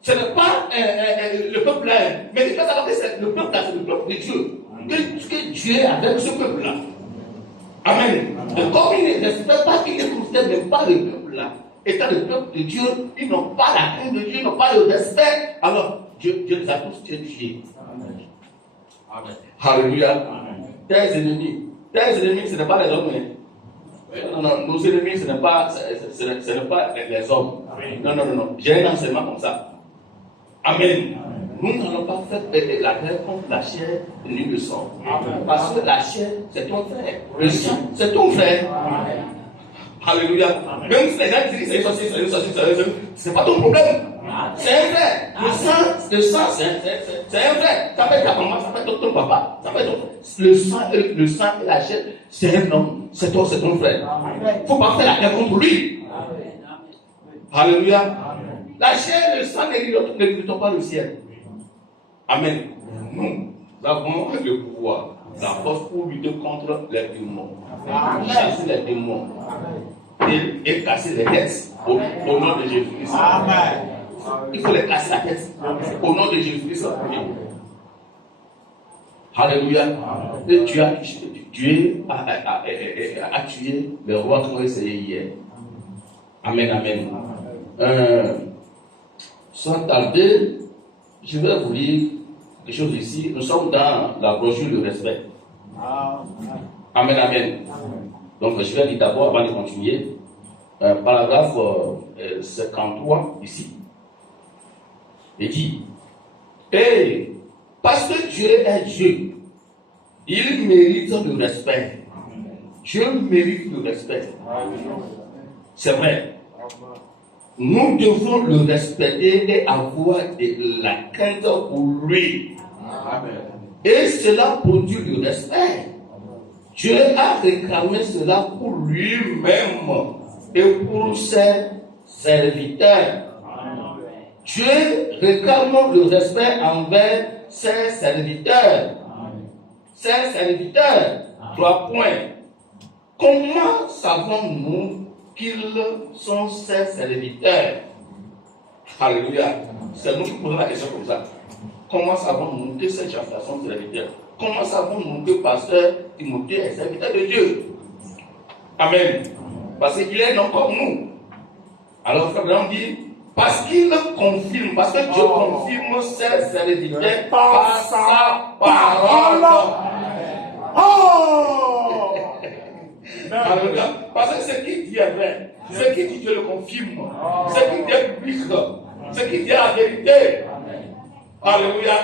Ce n'est pas le peuple là. Mais il faut savoir que c'est le peuple là, c'est le peuple de Dieu. Que Dieu est avec ce peuple là. Amen. Et comme ils ne respectent pas, qu'ils ne considèrent même pas le peuple là, étant le peuple de Dieu, ils n'ont pas la crainte de Dieu, ils n'ont pas le respect. Alors, Dieu les a tous tués. Amen. Alléluia. Tes ennemis, ce n'est pas les hommes. Non, nos ennemis, ce n'est pas les hommes. Non. J'ai un enseignement comme ça. Amen. Nous n'allons pas faire la guerre contre la chair ni le sang. Parce que la chair, c'est ton frère. Le sang, c'est ton frère. Alléluia. Même si les gens disent que c'est pas ton problème. C'est un frère. Le sang, c'est un frère. Ça peut être ta maman, ça peut être ton papa, ça peut être le sang et la chair, c'est un homme. C'est ton frère. Il ne faut pas faire la guerre contre lui. Alléluia. La chair et le sang n'exécutent pas le ciel. Amen. Nous avons le pouvoir, la force pour lutter contre les démons. Chasser les démons. Et casser les têtes au nom de Jésus-Christ. Amen. Il faut les casser la tête au nom de Jésus-Christ. Alléluia. Et Dieu a tué les rois qui ont essayé hier. Amen. Sans tarder, je vais vous lire quelque chose ici. Nous sommes dans la brochure de respect. Amen. Donc je vais lire d'abord avant de continuer. Paragraphe 53 ici. Il dit, et parce que Dieu est Dieu, il mérite le respect. Dieu mérite le respect. C'est vrai. Nous devons le respecter et avoir de la crainte pour lui. Et cela produit le respect. Dieu a réclamé cela pour lui-même et pour ses serviteurs. Dieu réclame le respect envers ses serviteurs. Ses serviteurs. 3 points. Comment savons-nous qu'ils sont ses serviteurs? Alléluia. C'est nous qui posons la question comme ça. Comment savons-nous que ces gens sont serviteurs? Comment savons-nous que pasteur Timothée est serviteur de Dieu? Amen. Parce qu'il est non comme nous. Alors frère Blanc dit, parce qu'il confirme, parce que Dieu confirme ses serviteurs par sa parole. Alléluia. Parce que ce qu'il dit est vrai. Ce qu'il dit, Dieu le confirme. Ce qu'il dit est public. Ce qu'il dit est la vérité. Alléluia.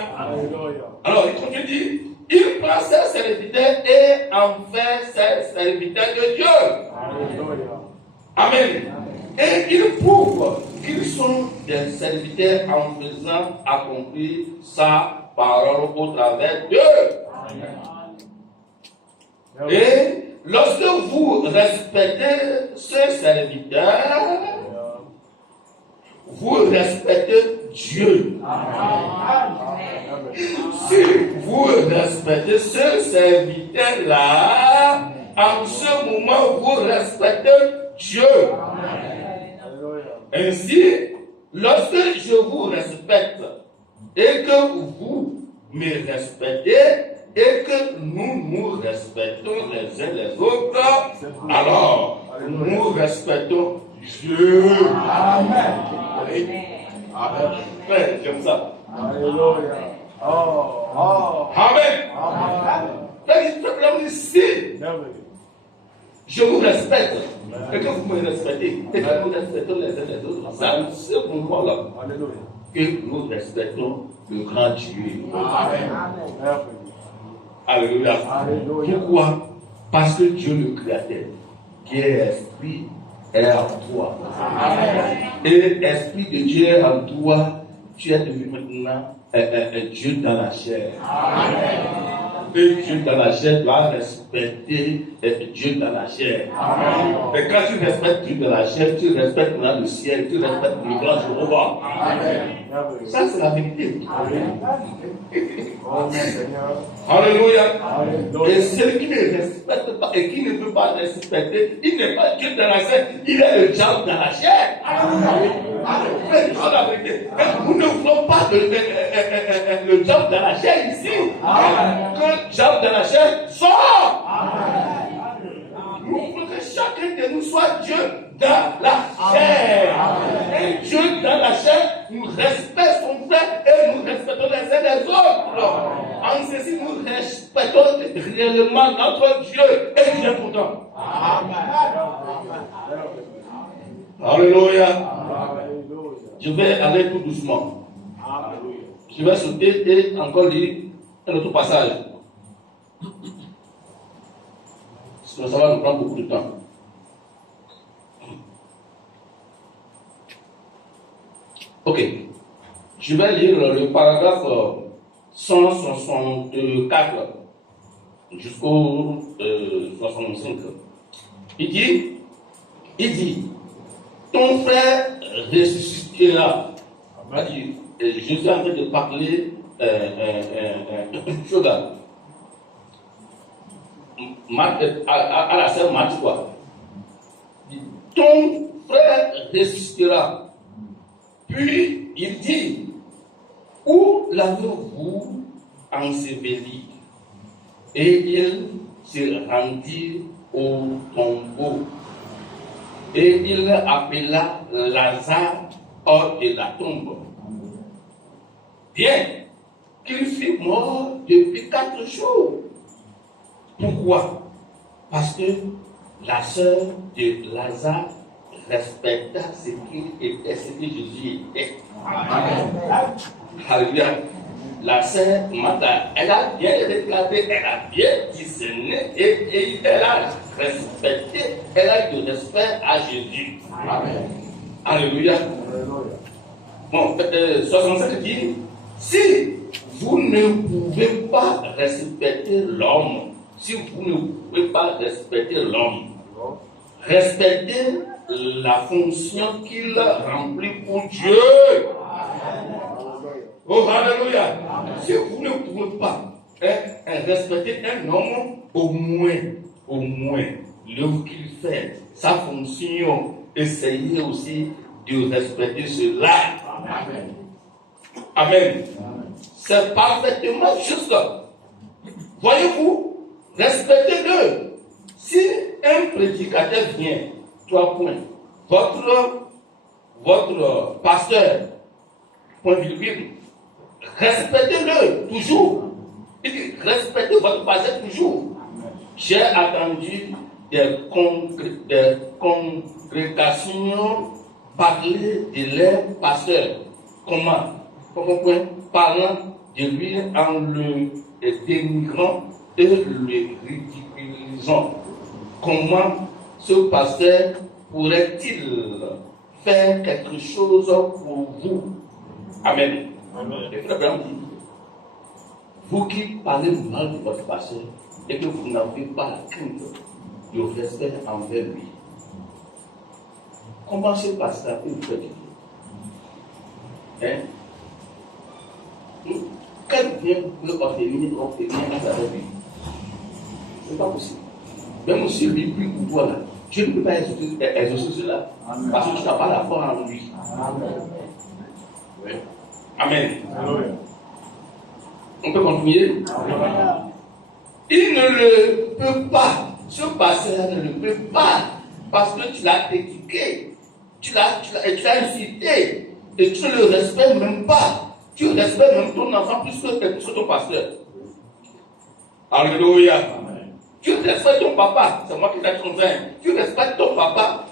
Alors il continue de dire, il prend ses serviteurs et en fait ses serviteurs de Dieu. Amen. Et il prouve qu'ils sont des serviteurs en faisant accomplir sa parole au travers d'eux. Et lorsque vous respectez ce serviteur, vous respectez Dieu. Si vous respectez ce serviteur-là, en ce moment, vous respectez Dieu. Ainsi, lorsque je vous respecte et que vous me respectez et que nous nous respectons les uns les autres, alors nous respectons Dieu. Amen. Amen. J'aime ça. Alléluia. Amen. Ici, je vous respecte. Et que vous me respectez. Et que nous respectons les uns les autres. C'est ce moment-là que nous respectons le grand Dieu. Amen. Alléluia. Pourquoi? Parce que Dieu le Créateur, qui est esprit, est en toi. Amen. Et l'esprit de Dieu est en toi, tu es devenu maintenant Dieu dans la chair. Amen. Et Dieu dans la chair doit respecter Dieu dans la chair. Amen. Et quand tu respectes Dieu dans la chair, tu respectes le ciel, tu respectes le grand Jéhovah. Amen. Ça, c'est la vérité. Amen. Alléluia. Et celui qui ne respecte pas et qui ne veut pas respecter, il n'est pas Dieu dans la chair, il est le diable dans la chair. Amen. C'est la vérité. Nous ne voulons pas le diable dans la chair ici. Que le diable dans la chair sort. Nous voulons que chacun de nous soit Dieu dans la chair. Et Dieu dans la chair nous respecte son frère et nous respectons les uns les autres. En ceci, nous respectons réellement notre Dieu et Dieu pourtant. Alléluia. Je vais aller tout doucement. Je vais sauter et encore lire un autre passage. Sinon, ça va nous prendre beaucoup de temps. Ok. Je vais lire le paragraphe 164 jusqu'au 65. Il dit, ton frère ressuscitera. Je suis en train de parler à la sœur Marthe, quoi. Ton frère ressuscitera. Puis il dit, où l'avez-vous enseveli? Et il se rendit au tombeau. Et il appela Lazare hors de la tombe. Bien qu'il fût mort depuis 4 jours. Pourquoi? Parce que la sœur de Lazare respecta ce qu'il était, ce que Jésus était. Amen. Alléluia. La sœur Martha, elle a bien regardé, elle a bien discerné et elle a respecté, elle a eu du respect à Jésus. Amen. Alléluia. Bon, 65 dit, si vous ne pouvez pas respecter l'homme, si vous ne pouvez pas respecter l'homme, respectez la fonction qu'il remplit pour Dieu. Oh, alléluia. Si vous ne pouvez pas respecter un homme, au moins, l'œuvre qu'il fait, sa fonction, essayez aussi de respecter cela. Amen. Amen. C'est parfaitement juste. Voyez-vous, respectez-le. Si un prédicateur vient, 3 points, votre pasteur, point virgule, respectez-le toujours. Respectez votre pasteur toujours. J'ai attendu des congrégations parler de leur pasteur. Comment? Parlant de lui en le dénigrant et le ridiculisant. Comment ce pasteur pourrait-il faire quelque chose pour vous? Amen. Et frère Abraham dit, vous qui parlez mal de votre pasteur et que vous n'avez pas la crainte de respect envers lui, comment ce pasteur peut vous faire du bien? quelqu'un peut obtenir grâce à lui. Ce n'est pas possible. Même si lui prie pour toi là, Dieu ne peut pas exaucer cela. Parce que tu n'as pas la foi en lui. Oui. Amen. On peut continuer? Il ne le peut pas. Ce pasteur ne le peut pas. Parce que tu l'as critiqué. Tu l'as incité. Et tu ne le respectes même pas. Tu respectes même ton enfant plus que ton pasteur. Alléluia. Tu respectes ton papa. C'est moi qui t'ai contraint. Tu respectes ton papa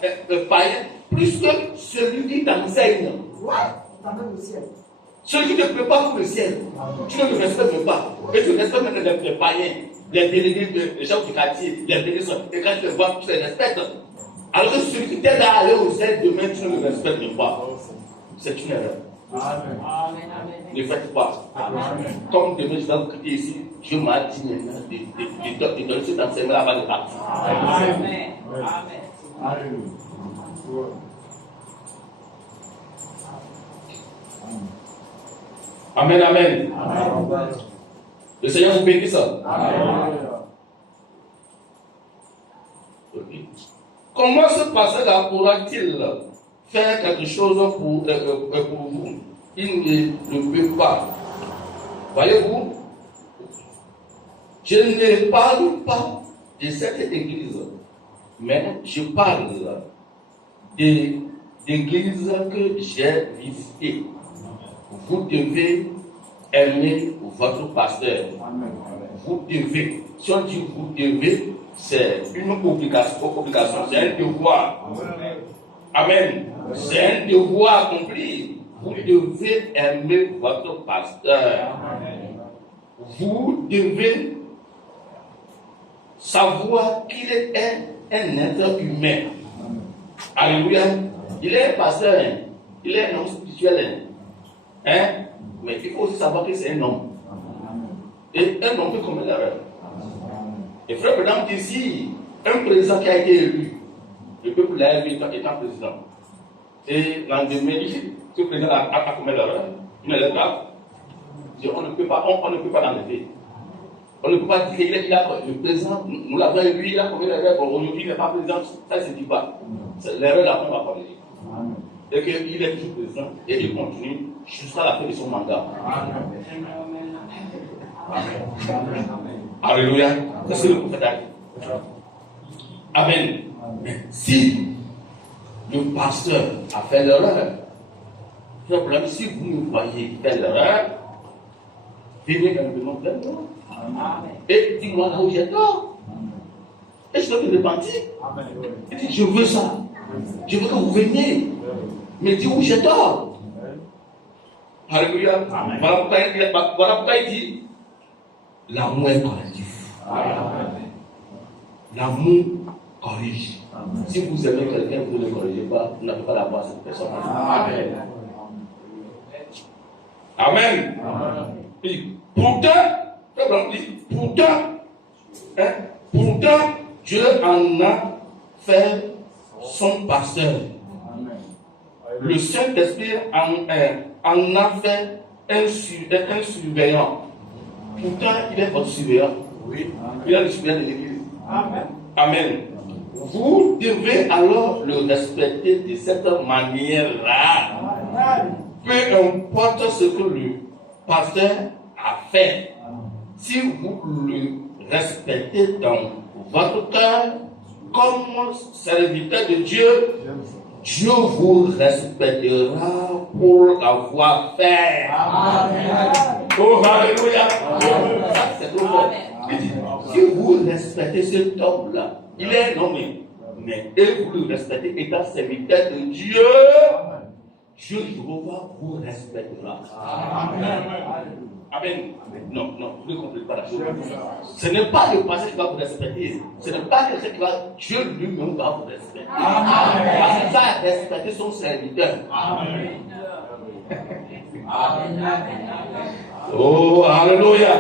païen plus que celui qui t'enseigne. Celui qui te prépare pour le ciel, tu ne le respectes même pas. Et tu respectes même les païens, les délégués, les gens du quartier, les bénéficiaires. Et quand tu les vois, tu les respectes. Alors que celui qui t'aide à aller au ciel demain, tu ne le respectes même pas. C'est une erreur. Ne faites pas. Comme demain, je vais vous quitter ici, Dieu m'a dit maintenant de donner cet enseignement avant de partir. Amen, amen. Le Seigneur vous bénisse. Okay. Comment ce passage-là pourra-t-il faire quelque chose pour vous? Il ne peut pas. Voyez-vous, je ne parle pas de cette église, mais je parle de l'église que j'ai visitée. Vous devez aimer votre pasteur. Vous devez. Si on dit vous devez, c'est une obligation, c'est un devoir. Amen. C'est un devoir accompli. Vous devez aimer votre pasteur. Vous devez savoir qu'il est un être humain. Alléluia. Il est un pasteur. Il est un homme spirituel. Mais il faut aussi savoir que c'est un homme. Et un homme peut commettre l'erreur. Et frère Branham dit si un président qui a été élu, le peuple l'a élu étant président. Et l'endemain, ce président a commis l'erreur, une erreur grave. On ne peut pas l'enlever. On ne peut pas dire qu'il a le président, nous l'avons élu, il a commis l'erreur, aujourd'hui il n'est pas président, ça ne se dit pas. C'est l'erreur là qu'on va parler. Et qu'il est toujours président et il continue jusqu'à la fin de son mandat. Alléluia. C'est ce que le prophète a dit. Amen. Si le pasteur a fait l'erreur, le problème, si vous me voyez qu'il fait l'erreur, venez dans le nom de Dieu. Et dis-moi là où j'ai tort. Et je vais me repentir. Il dit, je veux ça. Je veux que vous veniez. Mais dis où j'ai tort. Alléluia. Voilà pourquoi il dit l'amour est correctif. L'amour corrige. Si vous aimez quelqu'un, vous ne le corrigez pas, vous n'avez pas la part à cette personne. Amen. Et pourtant, Dieu en a fait son pasteur. Le Saint-Esprit en a fait un surveillant. Pourtant, il est votre surveillant. Oui. Il est le surveillant de l'Église. Amen. Vous devez alors le respecter de cette manière-là. Peu importe ce que le pasteur a fait. Si vous le respectez dans votre cœur comme serviteur de Dieu, Dieu vous respectera pour l'avoir fait. Amen. Oh, alléluia. C'est trop fort. Si vous respectez cet homme-là, il est un homme, mais vous le respectez étant serviteur de Dieu, Dieu vous respectera. Amen. Amen. Non, vous ne comprenez pas la chose. Ce n'est pas le passé qui va vous respecter. Ce n'est pas quelqu'un qui va. Dieu lui-même va vous respecter. Amen. Parce qu'il va respecter son serviteur. Amen. Amen. Oh, alléluia.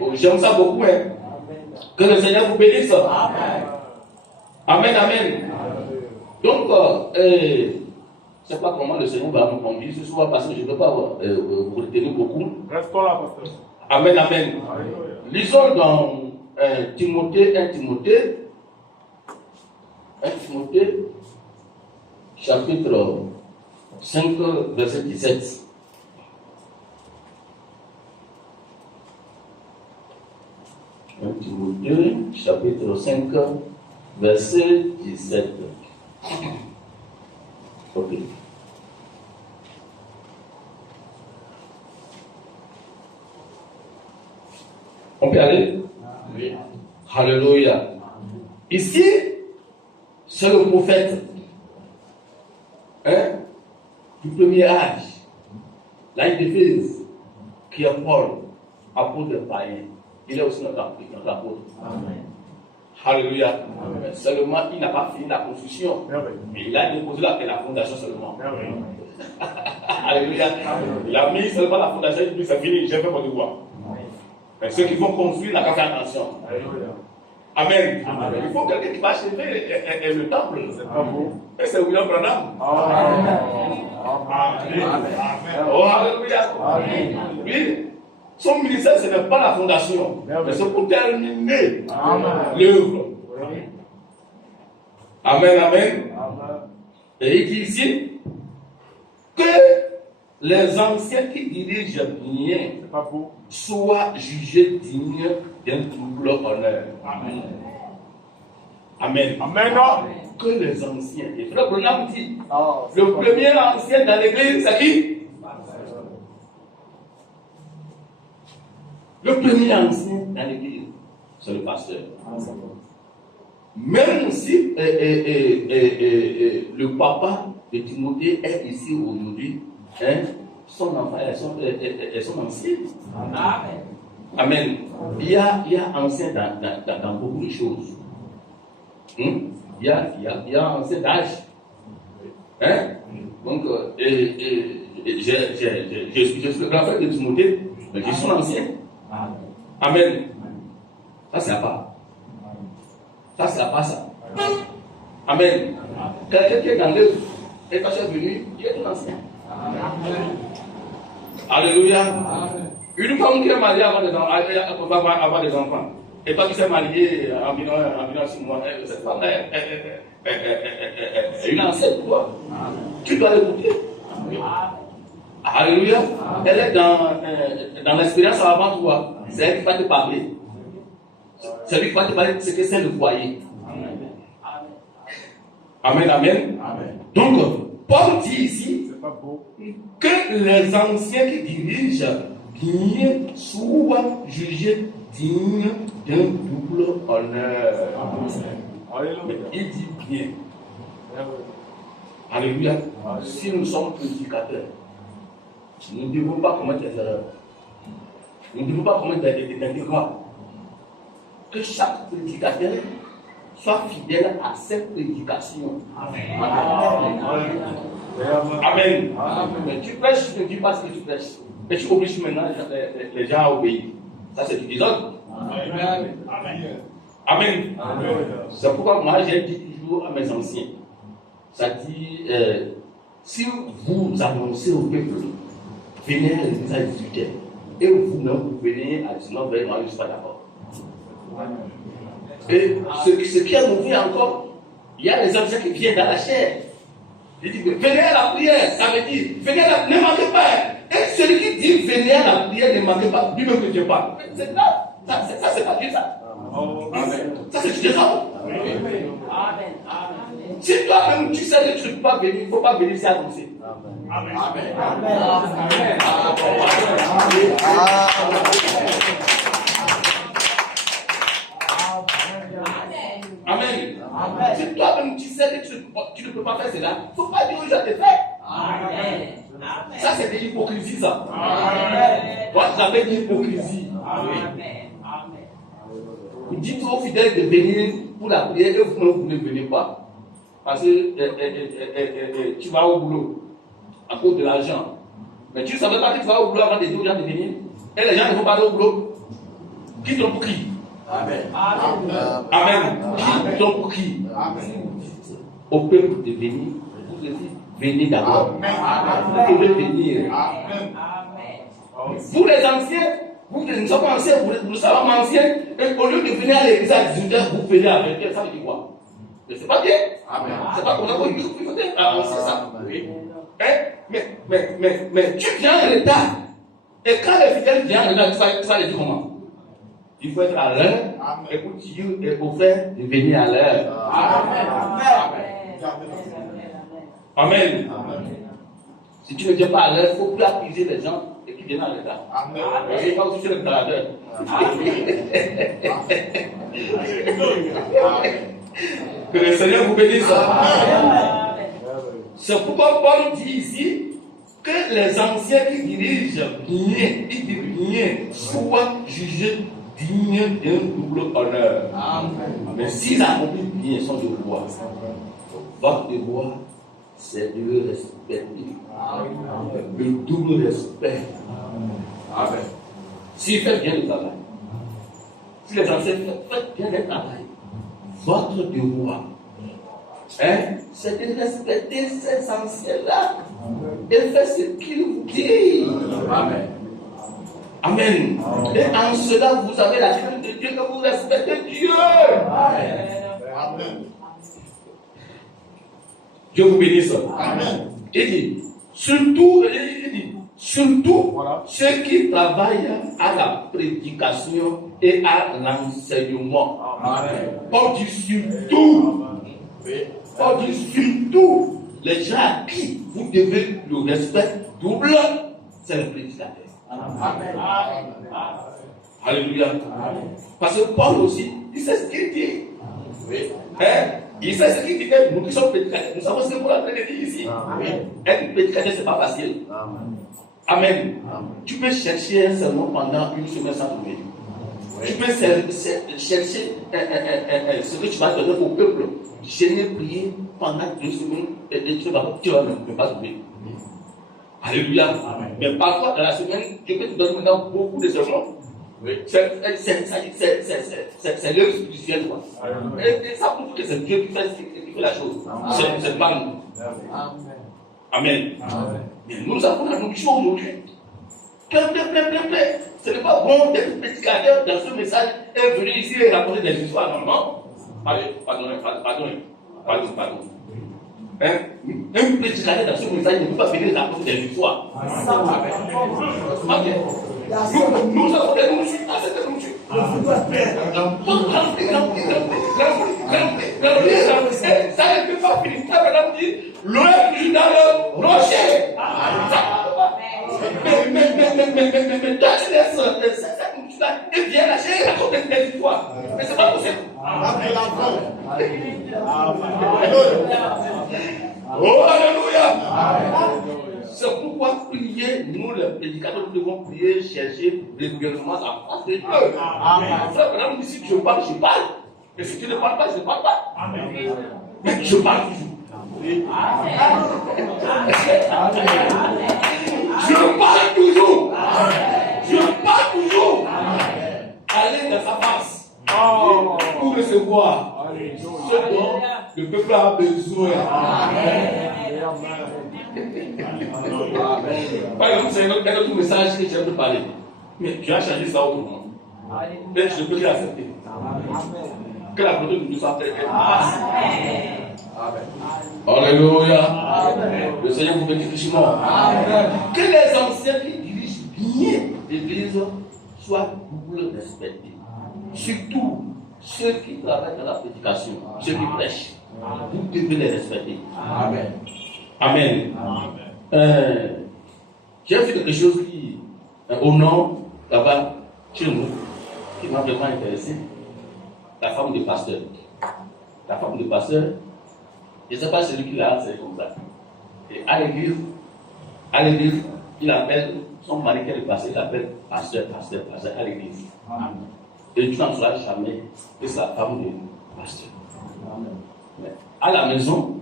Oh, j'aime ça beaucoup. Que le Seigneur vous bénisse. Amen. Amen. Donc, Je ne sais pas comment le Seigneur va me conduire ce soir parce que je ne veux pas vous retenir beaucoup. Restons là, pasteur. Amen, amen. Lisons dans 1 Timothée, chapitre 5, verset 17. 1 Timothée, chapitre 5, verset 17. Ok. On peut aller? Oui. Alléluia. Ici, c'est le prophète du premier âge, l'âge d'Éphèse, qui est Paul, apôtre de païen. Il est aussi notre apôtre. Amen. Alléluia. Amen. Seulement, il n'a pas fini la construction. Mais il a déposé la fondation seulement. Alléluia. Il a mis seulement la fondation, il dit c'est fini, j'ai fait mon devoir. Mais ceux qui vont construire, n'a qu'à faire attention. Amen. Amen. Il faut quelqu'un qui va achever le temple. C'est pas beau. Et c'est William Branham. Amen. Amen. Oh, alléluia. Amen. Oui. Son ministère, ce n'est pas la fondation, mais c'est pour terminer l'œuvre. Amen, amen. Et il dit ici que les anciens qui dirigent bien soient jugés dignes d'un double honneur. Amen. Amen. Amen. Que les anciens. Et Frère Branham dit le premier ancien dans l'église, c'est qui? Le premier ancien dans l'église, c'est le pasteur. Même si le papa de Timothée est ici aujourd'hui, son enfant est son ancien. Amen. Amen. Il y a ancien dans beaucoup de choses. Il y a ancien d'âge. Donc, je suis le grand frère de Timothée, mais je suis son ancien. Amen. Ça, c'est pas. Ça, c'est pas ça. Amen. Quelqu'un qui est dans l'œuvre, et quand je suis venu, il est un ancien. Alléluia. Une femme qui est mariée avant des enfants, et pas qui s'est mariée environ 6 mois, cette femme est une ancienne pour toi. Tu dois l'écouter. Alléluia. Elle est dans l'expérience avant toi. C'est elle qui va te parler. C'est lui qui va te parler de ce que c'est le foyer. Amen, amen. Donc, Paul dit ici que les anciens qui dirigent bien soient jugés dignes d'un double honneur. Il dit bien. Alléluia. Si nous sommes prédicateurs, nous ne devons pas commettre des erreurs. Nous ne devons pas commettre des erreurs. Que chaque prédicateur soit fidèle à cette prédication. Amen. Amen. Mais tu prêches, tu ne dis pas ce que tu prêches. Et tu obliges maintenant les gens à obéir. Ça, c'est du désordre. Amen. Amen. C'est pourquoi moi, j'ai dit toujours à mes anciens. Ça dit, si vous annoncez au peuple, venez à l'église à 18h, et vous-même, vous venez à 19h, moi, je ne suis pas d'accord. Et ce qui est nouveau encore, il y a les anciens qui viennent dans la chair. Ils disent, venez à la prière, ça veut dire, venez à la, ne manquez pas. Et celui qui dit, venez à la prière, ne manquez pas, lui-même ne vient pas. C'est là, ça c'est pas Dieu, ça. Ça c'est du désordre. Amen. Si toi-même tu sais que tu ne peux pas venir, il ne faut pas venir s'y annoncer. Amen. Amen. Si toi-même tu sais que tu ne peux pas faire cela, il ne faut pas dire aux gens de faire. Amen. Ça c'est de l'hypocrisie, ça. Toi, j'avais dit hypocrisie. Amen. Vous dites aux fidèles de venir pour la prière et vous ne venez pas. Parce que tu vas au boulot à cause de l'argent. Mais tu ne savais pas que tu vas au boulot avant de dire aux gens de venir. Et les gens ne vont pas aller au boulot. Qui t'ont pour qui? Amen. Qui t'ont pour qui? Au peuple de venir, vous le dites, venez d'abord. Vous pouvez venir. Vous les anciens, vous ne sommes pas anciens, vous sommes anciens, et au lieu de venir à l'église à 18h, vous venez avec elle, ça veut dire quoi? Mais c'est pas bien. C'est pas comme ça qu'il faut avancer ça. Mais tu viens en retard. Et quand les fidèles viennent en retard, ça veut dire comment? Il faut être à l'heure, et pour Dieu est offert de venir à l'heure. Amen. Si tu ne viens pas à l'heure, il ne faut plus accuser les gens et qui viennent à retard. Je ne pas aussi le gradeur. Que le Seigneur vous bénisse. C'est pourquoi Paul dit ici que les anciens qui dirigent bien, soient jugés dignes d'un double honneur. Mais s'ils accomplissent bien son devoir, votre devoir, c'est de le respecter. Le double respect. Amen. S'il fait bien le travail, si les anciens font bien le travail, votre devoir, c'est de respecter ces anciens-là et faire ce qu'ils vous disent. Amen. Amen. Et en cela, vous avez la crainte de Dieu, que vous respectez Dieu. Amen. Dieu vous bénisse. Amen. Il dit, surtout, voilà, ceux qui travaillent à la prédication et à l'enseignement. Amen. Paul dit surtout. Paul dit surtout les gens à qui vous devez le respect double, c'est le prédicateur. Amen. Alléluia. Parce que Paul aussi, il sait ce qu'il dit. Il sait ce qu'il dit. Nous qui sommes prédicateurs, nous savons ce que vous avez dit ici. Être prédicateur, ce n'est pas facile. Amen. Tu peux chercher un sermon pendant une semaine sans trouver. Tu peux chercher ce que tu vas donner au peuple. Gêner, prier pendant une semaine et tu ne vas même pas trouver. Alléluia. Amen. Mais parfois dans la semaine, Dieu peut te donner maintenant beaucoup de sermons. Oui. C'est l'œuvre spirituelle. Et ça prouve que c'est Dieu qui fait la chose. C'est pas nous. Amen. Mais nous avons la nourriture aujourd'hui. Plein. Ce n'est pas bon d'être prédicateur dans ce message et venir ici et raconter des histoires. Non. Pardon. Un prédicateur dans ce message ne peut pas venir raconter des histoires. Nous avons des nourritures, cette nourriture. Ça ne peut pas finir. Madame dit, l'eau est plus dans le rocher. Mais toi tu laisses cette nourriture-là et viens lâcher et raconter des histoires. Mais c'est pas possible. Oh, alléluia. C'est pourquoi prier, nous les prédicateurs, nous devons prier, chercher régulièrement la face de Dieu. Frère, madame, si tu parles, je parle. Et si tu ne parles pas, je ne parle pas. Mais je parle toujours. Je parle toujours. Allez dans sa face. Pour recevoir ce dont le peuple a besoin. Par exemple, c'est un autre message que j'aime te parler. Mais tu as changé ça autrement. Mais je peux l'accepter. Que la volonté de Dieu soit faite. Alléluia. Le Seigneur vous bénisse richement. Que les anciens qui dirigent bien l'Église soient double respectés. Surtout ceux qui travaillent dans la prédication, ceux qui prêchent. Vous devez les respecter. Amen. J'ai fait quelque chose qui, au nom, là-bas, chez nous, qui m'a vraiment intéressé. La femme du pasteur. Je ne sais pas celui qui l'a, c'est comme ça. Et à l'église, il appelle son mari qui est le pasteur, il appelle pasteur à l'église. Et tu n'en sauras jamais que c'est la femme du pasteur. Mais à la maison,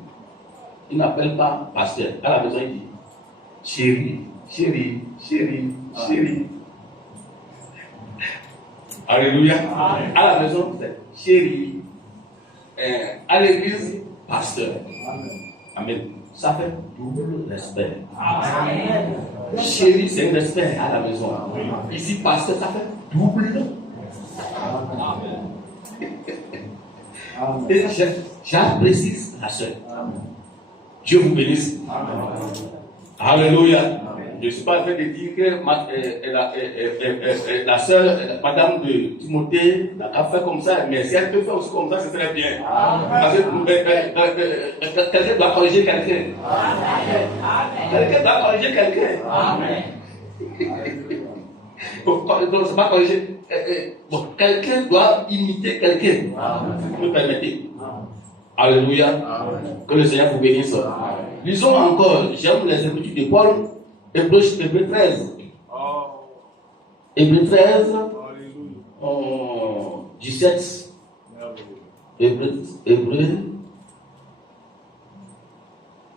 il n'appelle pas pasteur. À la maison, il dit chérie. Alléluia. À la maison, c'est chérie. À l'église, pasteur. Amen. ça fait double respect. Chérie, c'est un respect à la maison. Ici, pasteur, ça fait double. Et j'apprécie la soeur. Dieu vous bénisse. Alléluia. Je ne suis pas en train de dire que la sœur, madame de Timothée, a fait comme ça, mais si elle peut faire aussi comme ça, c'est très bien. Parce que quelqu'un doit corriger quelqu'un. Quelqu'un doit corriger quelqu'un. Donc, c'est pas corriger. Bon, quelqu'un doit imiter quelqu'un. Vous me permettez? Alléluia. Que le Seigneur vous bénisse. Lisons encore. J'aime les écritures de Paul. Hébreux 13. Hébreux 13. 17. Hébreux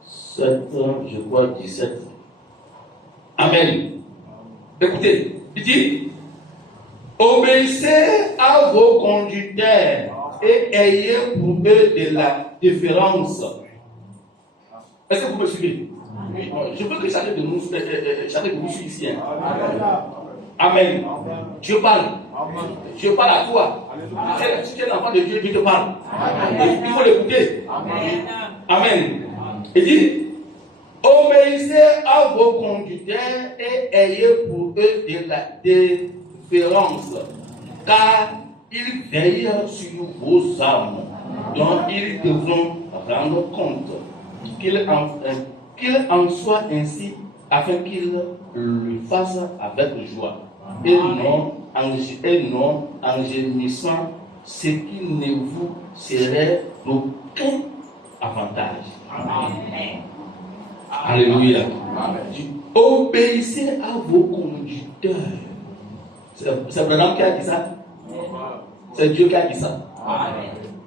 7, je crois 17. Amen. Écoutez, il dit, obéissez à vos conducteurs et ayez pour eux de la différence. Est-ce que vous me suivez? Je veux que chacun de nous suive ici. Hein. Amen. Dieu parle. Dieu parle à toi. Si tu es l'enfant de Dieu, Dieu te parle. Il faut l'écouter. Amen. Il dit, obéissez à vos conducteurs et ayez pour eux de la différence, car ils veillent sur vos âmes, dont ils devront rendre compte. Qu'il en soit ainsi, afin qu'ils le fassent avec joie, et non en gémissant, ce qui ne vous serait d'aucun avantage. Amen. Alléluia. Obéissez à vos conducteurs. C'est Branham qui a dit ça. C'est Dieu qui a dit ça.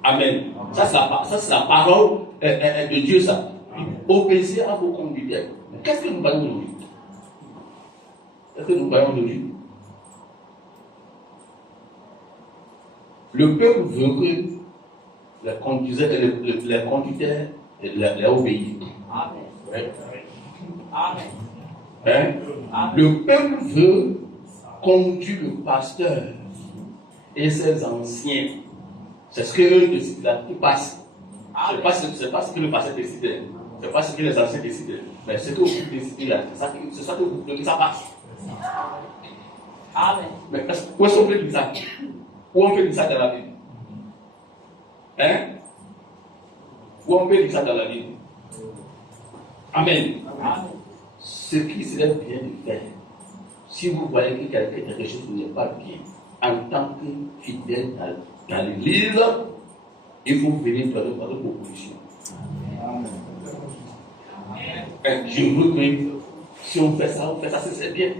Amen. Ça, c'est la parole de Dieu, ça. Obéissez à vos conducteurs. Qu'est-ce que nous voyons aujourd'hui? Qu'est-ce que nous voyons aujourd'hui? Le peuple veut que les conducteurs les obéissent. Amen. Hein? Le peuple veut conduire le pasteur et ses anciens. C'est ce que eux décident qui passe. C'est pas ce que le pasteur décide. C'est pas ce que les anciens décident. Mais ce que vous décidez là, c'est ça que vous voulez que ça passe. Amen. Mais où est-ce qu'on peut dire ça? Où on peut dire ça dans la Bible? Hein? Où on peut dire ça dans la Bible? Amen. Ce qui serait bien de faire, si vous voyez que quelque chose n'est pas bien, en tant que fidèle dans l'église, il faut venir dans votre proposition. Je veux que si on fait ça, c'est bien.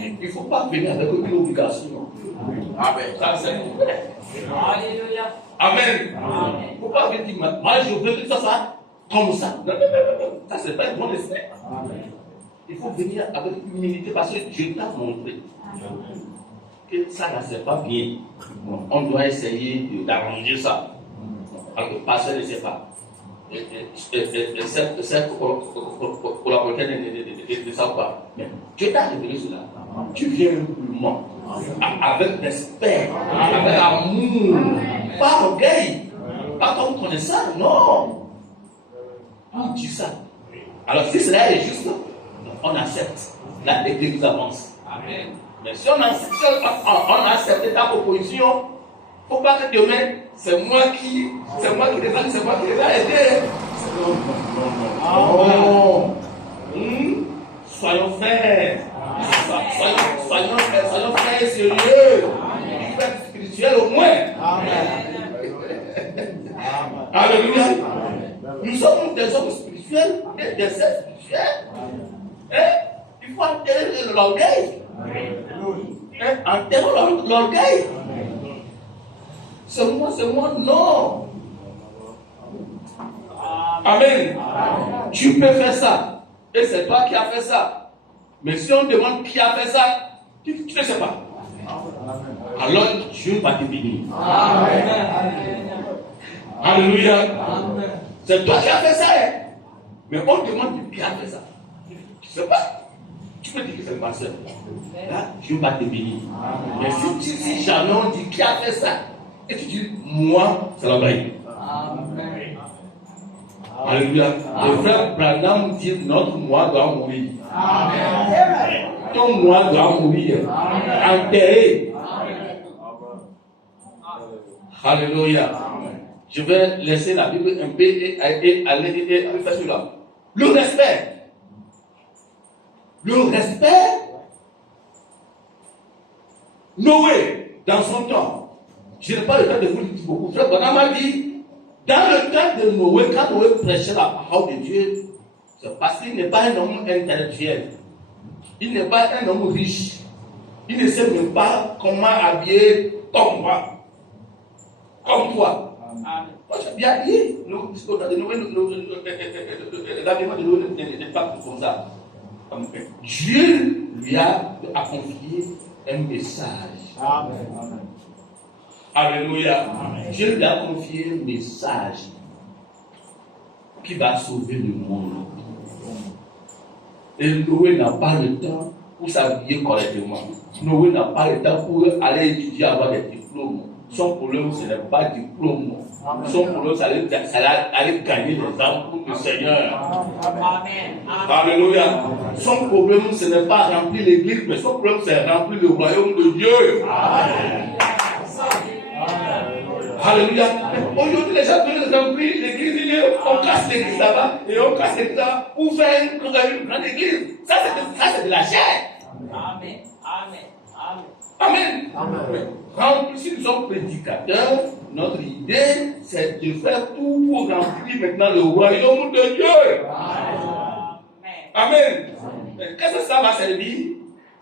Il ne faut pas venir avec une obligation. Amen. Ça, c'est vrai. Alléluia. Amen. Il ne faut pas venir dire, moi je veux que ça soit comme ça. Non. Ça, c'est pas un bon esprit. Il faut venir avec humilité parce que Dieu t'a montré que ça ne sert pas bien. On doit essayer d'arranger ça. Alors que le pasteur ne sait pas. C'est pour la prochaine de ça ou pas. Mais Dieu t'a révélé cela. Tu viens humblement, avec respect, avec amour, pas orgueil, pas comme connaissant, non. On dit ça. Alors si cela est juste, on accepte. La l'église avance. Amen. Mais si on a accepté ta proposition, il ne faut pas que demain, c'est moi qui les a aidés. Non. Soyons frères. Soyons frères sérieux. Frères spirituels au moins. Alléluia. Nous sommes des hommes spirituels et des êtres spirituels. Il faut enterrer l'orgueil. Enterrons l'orgueil. C'est moi, non. Amen. Tu peux faire ça. Et c'est toi qui as fait ça. Mais si on demande qui a fait ça, tu ne sais pas. Alors Dieu va te bénir. Alléluia. C'est toi qui as fait ça. Mais on demande qui a fait ça. Tu ne sais pas. Tu peux dire que c'est le pasteur. Là, Dieu va te bénir. Mais si jamais on dit qui a fait ça, et tu dis moi, ça va briller. Alléluia. Le frère Branham dit notre moi doit mourir. Ton moi doit mourir. Enterré. Alléluia. Je vais laisser la Bible un peu et aller faire cela. Le respect. Le respect. Noé, dans son temps. Je n'ai pas le temps de vous le dire beaucoup. Frère Branham a dit, dans le temps de Noé, quand Noé prêchait la parole de Dieu, c'est parce qu'il n'est pas un homme intellectuel. Il n'est pas un homme riche. Il ne sait même pas comment habiller comme moi. Comme toi. Moi, j'ai bien habillé. L'habillement de Noé n'est pas comme ça. Dieu lui a confié un message. Amen. Alléluia. Dieu lui a confié un message qui va sauver le monde. Et Noé n'a pas le temps pour s'habiller correctement. Noé n'a pas le temps pour aller étudier, avoir des diplômes. Son problème, ce n'est pas le diplôme. Son problème, c'est aller gagner des âmes pour le Seigneur. Amen. Alléluia. Son problème, ce n'est pas remplir l'église, mais son problème, c'est remplir le royaume de Dieu. Amen. Alléluia. Aujourd'hui, les gens veulent remplir l'église, on casse l'église là-bas et on casse l'église là-bas pour faire une grande église. Ça, c'est de la chair. Amen. Amen. Amen. Amen. Si nous sommes prédicateurs, notre idée, c'est de faire tout pour remplir maintenant le royaume de Dieu. Amen. Amen. Qu'est-ce que ça va servir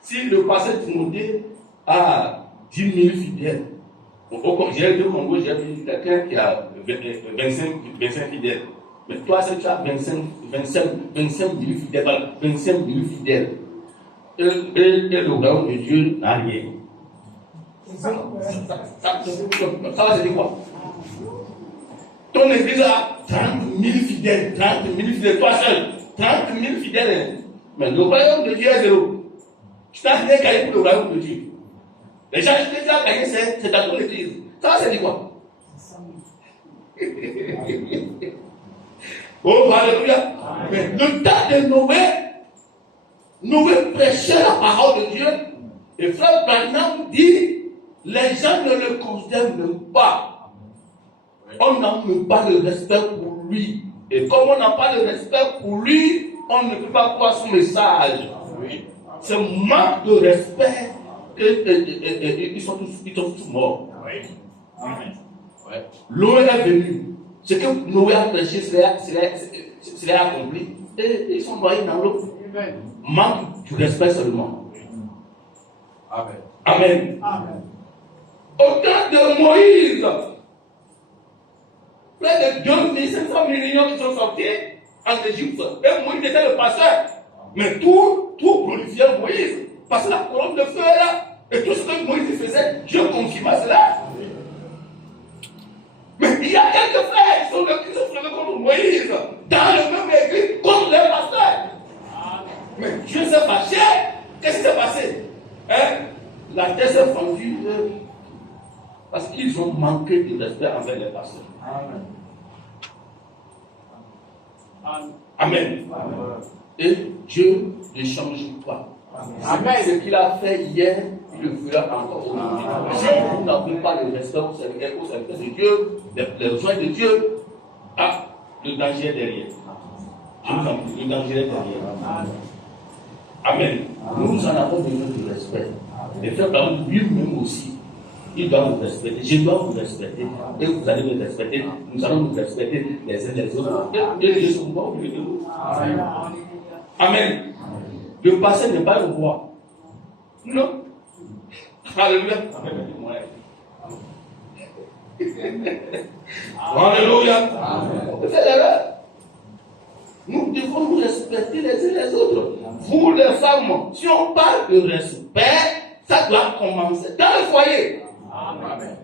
si le pasteur Timothée a 10 000 fidèles? Au Congo, j'ai vu quelqu'un qui a 25 fidèles. Mais toi, si tu as 25 000 fidèles, 25 000 fidèles, et le royaume de Dieu n'a rien. Ça va se dire quoi? Ton église a 30 000 fidèles, toi seul, 30 000 fidèles. Mais le royaume de Dieu est zéro. Tu n'as rien gagné pour le royaume de Dieu. Les gens qui ont gagné, c'est dans ton église. Ça va se dire quoi? Oh, alléluia. Mais le temps de Noé prêchait la parole de Dieu. Et frère Branham dit, les gens ne le considèrent même pas. On n'a même pas de respect pour lui. Et comme on n'a pas de respect pour lui, on ne peut pas croire son message. C'est manque de respect. Ils sont tous morts. L'eau est venue. Ce que Noé a prêché, c'est accompli. Et ils sont noyés dans l'eau. Manque du respect seulement. Amen. Au temps de Moïse, près de 2500 millions qui sont sortis en Égypte. Et Moïse était le pasteur. Mais tout glorifiait Moïse. Parce que la colonne de feu est là. Et tout ce que Moïse faisait, Dieu confirma cela. Mais il y a quelques frères qui sont levés contre Moïse dans le même église contre les pasteurs. Mais Dieu s'est fâché. Qu'est-ce qui s'est passé? La terre s'est fendue parce qu'ils ont manqué de respect envers les pasteurs. Amen. Et Dieu ne change pas. Amen. Ce qu'il a fait hier, il le fera encore aujourd'hui. Si vous n'avez pas le respect au serviteur de Dieu, les besoins de Dieu, le danger est derrière. Le danger est derrière. Amen. Nous en avons besoin de respect. Les frères Branham lui-même aussi, il doit vous respecter. Je dois vous respecter. Et vous allez me respecter. Nous allons nous respecter les uns les autres. Et Dieu se voit au milieu de nous. Amen. Le passé n'est pas le roi. Non. Alléluia. Alléluia. C'est l'erreur. Nous devons nous respecter les uns les autres. Vous les femmes, si on parle de respect, ça doit commencer dans le foyer. Amen.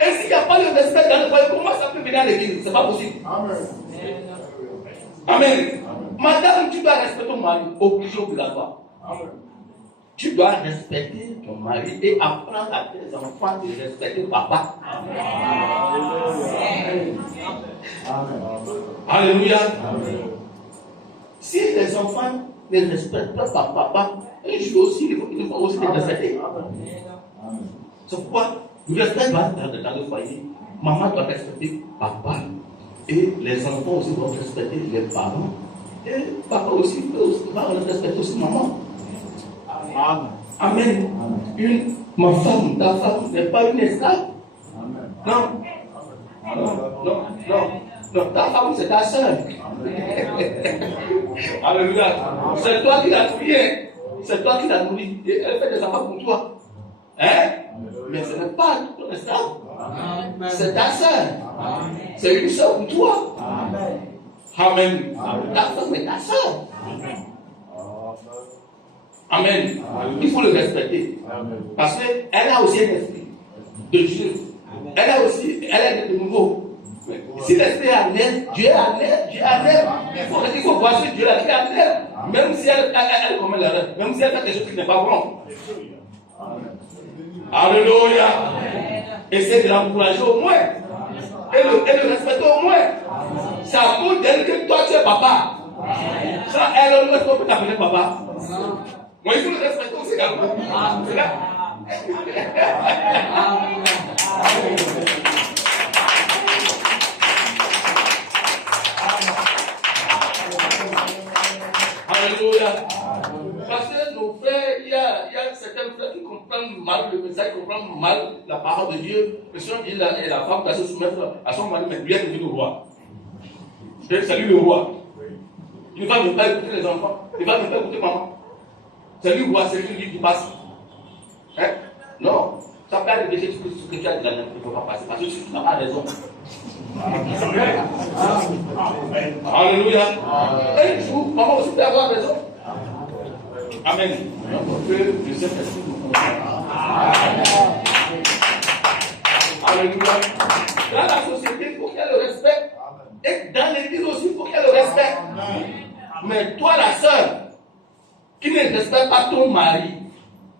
Et s'il n'y a pas de respect dans le foyer, comment ça peut venir à l'église? C'est pas possible. Amen. Amen. Madame, tu dois respecter ton mari, obligé, obligatoire. Tu dois respecter ton mari et apprendre à tes enfants de respecter papa. Alléluia. Si les enfants ne respectent pas papa, un jour aussi, il faut aussi les respecter. C'est pourquoi le respect doit être dans le foyer. Maman doit respecter papa. Et les enfants aussi doivent respecter les parents. Et papa aussi va respecter aussi maman. Amen. Ma femme, ta femme n'est pas une esclave. Non. Non, ta femme c'est ta soeur. Alléluia. C'est toi qui l'as nourrie. C'est toi qui l'as nourrie. Et elle fait des enfants pour toi. Hein? Mais ce n'est pas ton esclave. C'est ta soeur. C'est une soeur pour toi. Amen. Ta femme est ta soeur. Amen. Il faut le respecter. Parce qu'elle a aussi un esprit de Dieu. Elle est de nouveau. Si l'esprit est en elle, Dieu est en elle, Dieu est en elle. Il faut voir si Dieu est en elle. Même si elle commet l'erreur, même si elle fait quelque chose qui n'est pas bon. Alléluia. Essaye de l'encourager au moins. Et le respecter au moins. C'est à cause d'elle que toi tu es papa. Sans elle, on peut t'appeler papa. Moi, il faut le respecter aussi également. C'est là. Alléluia. Parce que nos frères, il y a certains frères qui comprennent mal le message, qui comprennent mal la parole de Dieu. Mais si on dit la femme doit se soumettre à son mari, mais lui est devenu le roi. C'est lui le roi. Il ne va même pas écouter les enfants. Il ne va même pas écouter maman. C'est lui le roi, c'est lui qui passe. Hein? Non. Ça peut aller de ce que tu as dit là, il ne faut pas passer. Parce que tu n'as pas raison. Alléluia. Un jour, maman aussi peut avoir raison. Amen. Que Dieu s'est Alléluia. Dans la société, il faut qu'il y ait le respect. Et dans l'église aussi, il faut qu'il y ait le respect. Mais toi, la sœur, qui ne respecte pas ton mari,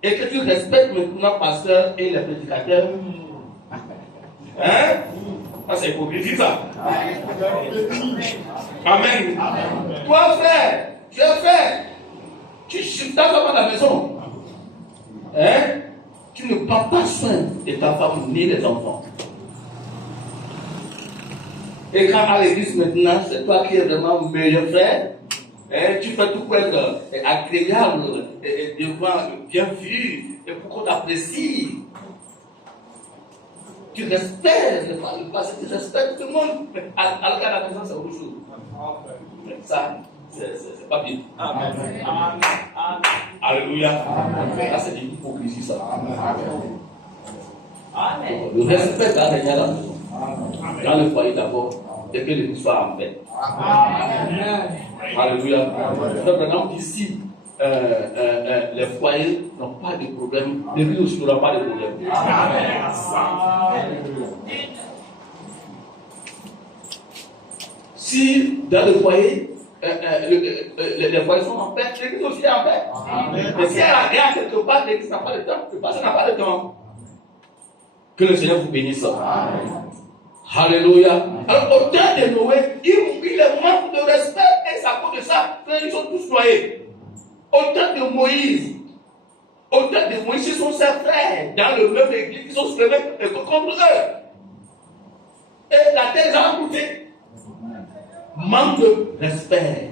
et que tu respectes maintenant pasteur et les prédicateurs, hein? Ça, c'est hypocrisie, ça. Amen. Toi, frère, tu es frère. Tu chiffres ta femme à la maison. Hein? Tu ne prends pas soin de ta femme ni des enfants. Et quand à l'église maintenant, c'est toi qui es vraiment meilleur frère. Hein? Tu fais tout pour être agréable, et devant bien vu, et pour qu'on t'apprécie. Tu respectes le passé, tu respectes tout le monde. Mais à la maison, c'est autre chose. Ça, c'est pas bien. Amen. Alléluia. Là, c'est une hypocrisie, ça. Amen. Le respect doit régner à la maison. Dans le foyer d'abord, et que l'église soit en paix. Amen. Alléluia. Par exemple, ici, les foyers n'ont pas de problème. L'église aussi n'aura pas de problème. Amen. Si dans le foyer, les foyers sont en paix, l'église aussi est en paix. Amen. Mais si elle a rien quelque part, l'église n'a pas de temps, le pasteur n'a pas de temps. Que le Seigneur vous bénisse. Amen. Alléluia. Alors, au temps de Noé, il manque de respect et c'est à cause de ça qu'ils sont tous noyés. Au temps de Moïse, ils sont ses frères dans le même église, ils sont se levés contre eux. Et la terre les a écoutés. Manque de respect.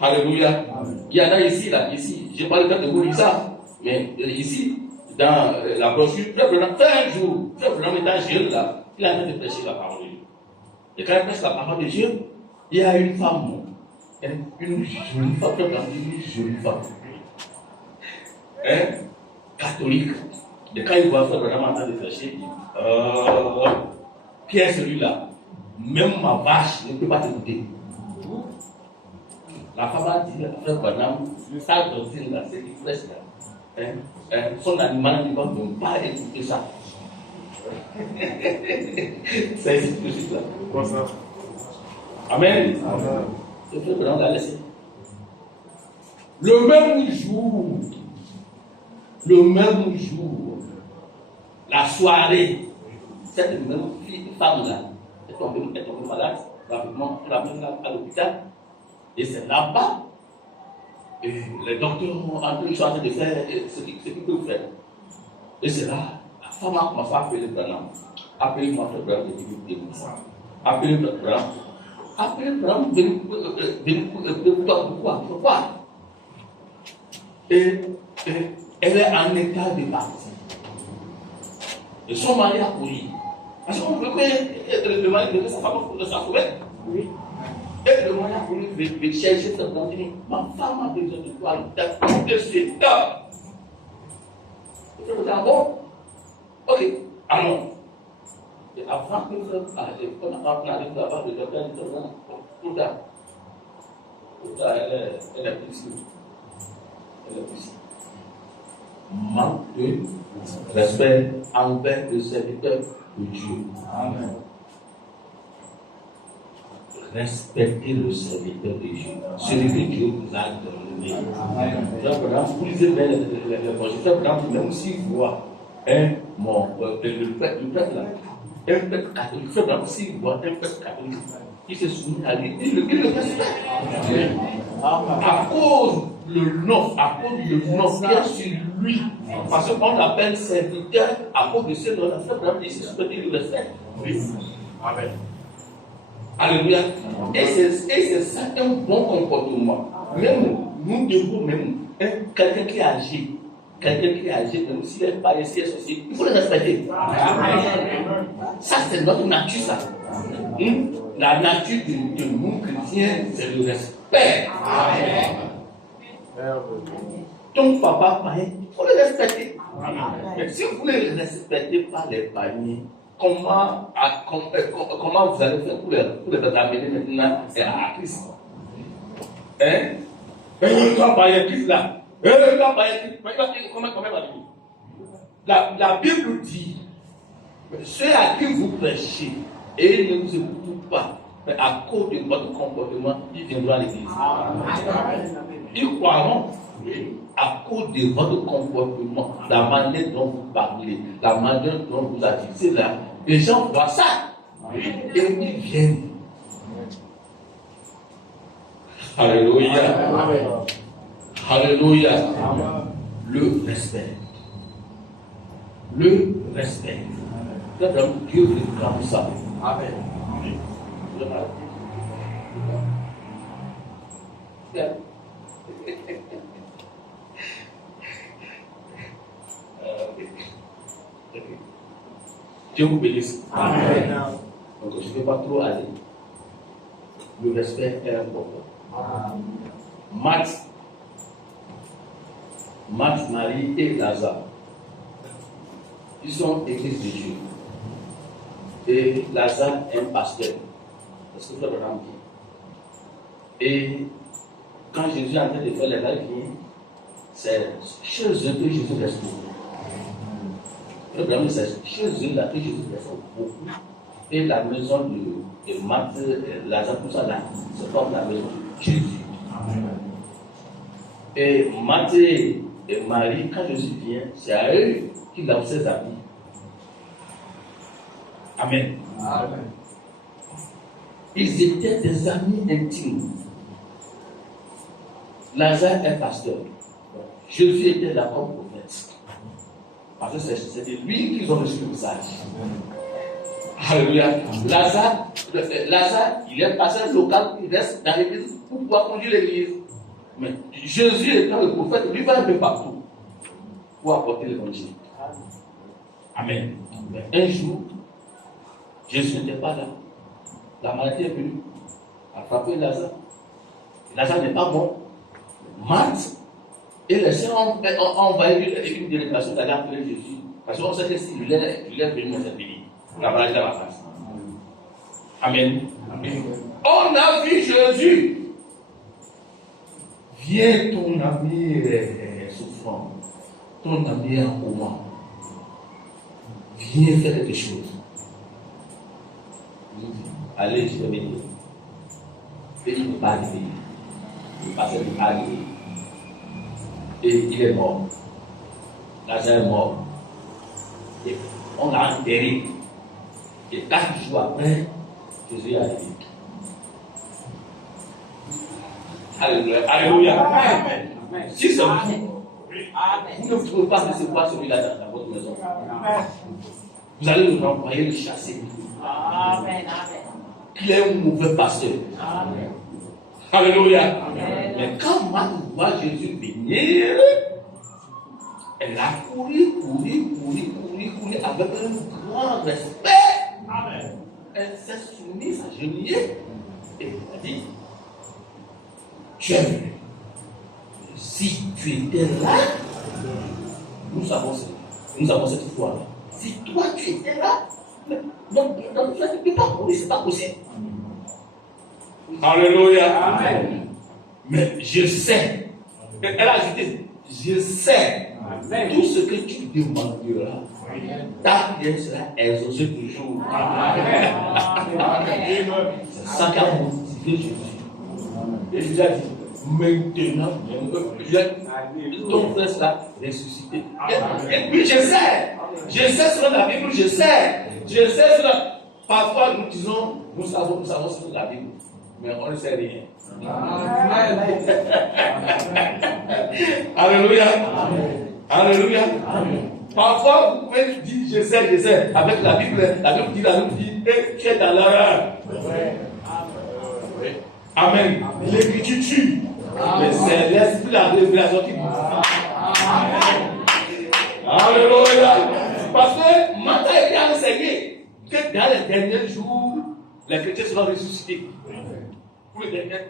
Alléluia. Il y en a ici, je n'ai pas le temps de vous dire ça, mais ici, dans la brochure, fait un jour, Frère étant jeune là, il a en train de prêcher la parole de Dieu. Et quand il prêche la parole de Dieu, il y a une femme, une jolie femme, catholique. Et quand il voit Frère en train de prêcher, il dit, qui est celui-là? Même ma vache ne peut pas t'écouter. La femme a dit, Frère Branham, sa doctrine là, c'est qu'il prêche là. Son animal ne va même pas écouter ça. C'est ici là. Quoi ça? Amen. Le frère Branham l'a laissé. Le même jour, la soirée, cette même femme-là est tombée malade, rapidement, on l'a amenée à l'hôpital, et c'est là-bas, et les docteurs sont en train de faire ce qu'ils peuvent faire. Et c'est là, la femme a commencé à appeler Branham. Appelez-moi frère Branham, appelez-moi Branham. Appelez Branham, pourquoi? Et elle est en état de partir. Et son mari a couru. Parce qu'on veut que le mari de sa femme de sa souveraine. Oui. Et le mari a couru de chercher cette dentine. Ma femme a besoin de toi. Tout de suite. Vous êtes bon? Ok, allons. Et avant que on arrive là-bas, le docteur dit tout ça, elle est puissante. Manque de respect envers le serviteur de Dieu. Amen. Respectez le serviteur de Dieu. Celui que Dieu vous a donné. Vous lisez bien les projets. Même s'il voit le peuple là, un peuple catholique, s'il voit un peuple catholique, il se souvient à lui, il le respecte. À cause le nom qui est sur lui, parce qu'on l'appelle serviteur, à cause de ce nom, la frère Branham ici, il le respecte. Oui. Amen. Alléluia. Et c'est ça un bon comportement. Même nous devons quelqu'un qui agit, même s'il est païen, s'il est sorcier, il faut le respecter. Amen. Ça, c'est notre nature, ça. La nature de nous chrétiens, c'est le respect. Amen. Ton papa païen, il faut le respecter. Amen. Mais si vous ne le respectez pas les païens, comment vous allez faire pour les amener maintenant à Christ? Hein? Le grand païen Christ là. Le grand païen Christ, comment va dire? La Bible dit, ceux à qui vous prêchez, et ils ne vous écoutent pas, mais à cause de votre comportement, ils viendront à l'église. Ils croiront. À cause de votre comportement, la manière dont vous parlez, la manière dont vous agissez là, les gens voient ça et ils viennent. Alléluia. Alléluia. Le respect. Le respect. Dieu réclame ça. Amen. Dieu vous bénisse. Amen. Donc je ne vais pas trop aller. Le respect est important. Marthe, Marie et Lazare, ils sont églises de Dieu. Et Lazare est un pasteur. Est-ce que vous avez entendu? Et quand Jésus est en train de faire les va-et-vient, c'est chez eux que Jésus reste beaucoup. Le problème, c'est chez eux là que Jésus reste beaucoup. Et la maison de Marthe, Lazare, tout ça là, c'est comme la maison de Jésus. Et Marthe et Marie, quand Jésus vient, c'est à eux qu'il lave ses habits. Amen. Amen. Ils étaient des amis intimes. Lazare est pasteur. Jésus était là comme prophète. Parce que c'est de lui qu'ils ont reçu le message. Alléluia. Lazare, il est pasteur local, il reste dans l'église pour pouvoir conduire l'église. Mais Jésus étant le prophète, lui va un peu partout pour apporter l'évangile. Amen. Mais un jour, Jésus n'était pas là. La maladie est venue. A frappé Lazare. Lazare n'est pas bon. Marthe et les sœurs ont envoyé une délégation d'aller appeler Jésus. Parce qu'on sait que s'il est venu dans cette pays, la maladie dans la face. Amen. Amen. On a vu Jésus. Viens, ton ami est souffrant. Ton ami est en coma. Viens faire quelque chose. Allez, je vais venir. Et il n'est pas arrivé. Le pasteur n'est pas arrivé. Et il est mort. L'agent est mort. Et on l'a enterré. Et 4 jours après, Jésus est arrivé. Alléluia. Alléluia. Amen. Si c'est vous ne pouvez pas recevoir celui-là dans votre maison. Vous allez le renvoyer, le chasser. Amen. Il est un mauvais pasteur. Amen. Alléluia. Amen. Mais quand Marthe voit Jésus venir, elle a couru avec un grand respect. Amen. Elle s'est soumise à genouiller et elle a dit, tu es venu. Si tu étais là, nous avons cette foi. Si toi tu étais là, donc tu ne peux pas mourir, c'est pas possible. Alléluia. Amen. Mais je sais. Elle a ajouté, je sais. Amen. Tout ce que tu demanderas, ta prière sera exaucée toujours. Amen. C'est ça qu'a motivé Jésus. Et Jésus a dit, maintenant, ton frère sera ressuscité. Et puis je sais selon la Bible, je sais selon. Parfois nous disons, nous savons selon la Bible, mais on ne sait rien. Alléluia. Alléluia. Parfois vous pouvez dire, je sais, avec la Bible dit, et tu es dans l'erreur. Amen. L'écriture tue. Mais c'est l'esprit, la révélation qui nous. Alléluia. Parce que Marthe a été enseigné que dans les derniers jours, les chrétiens seront ressuscités.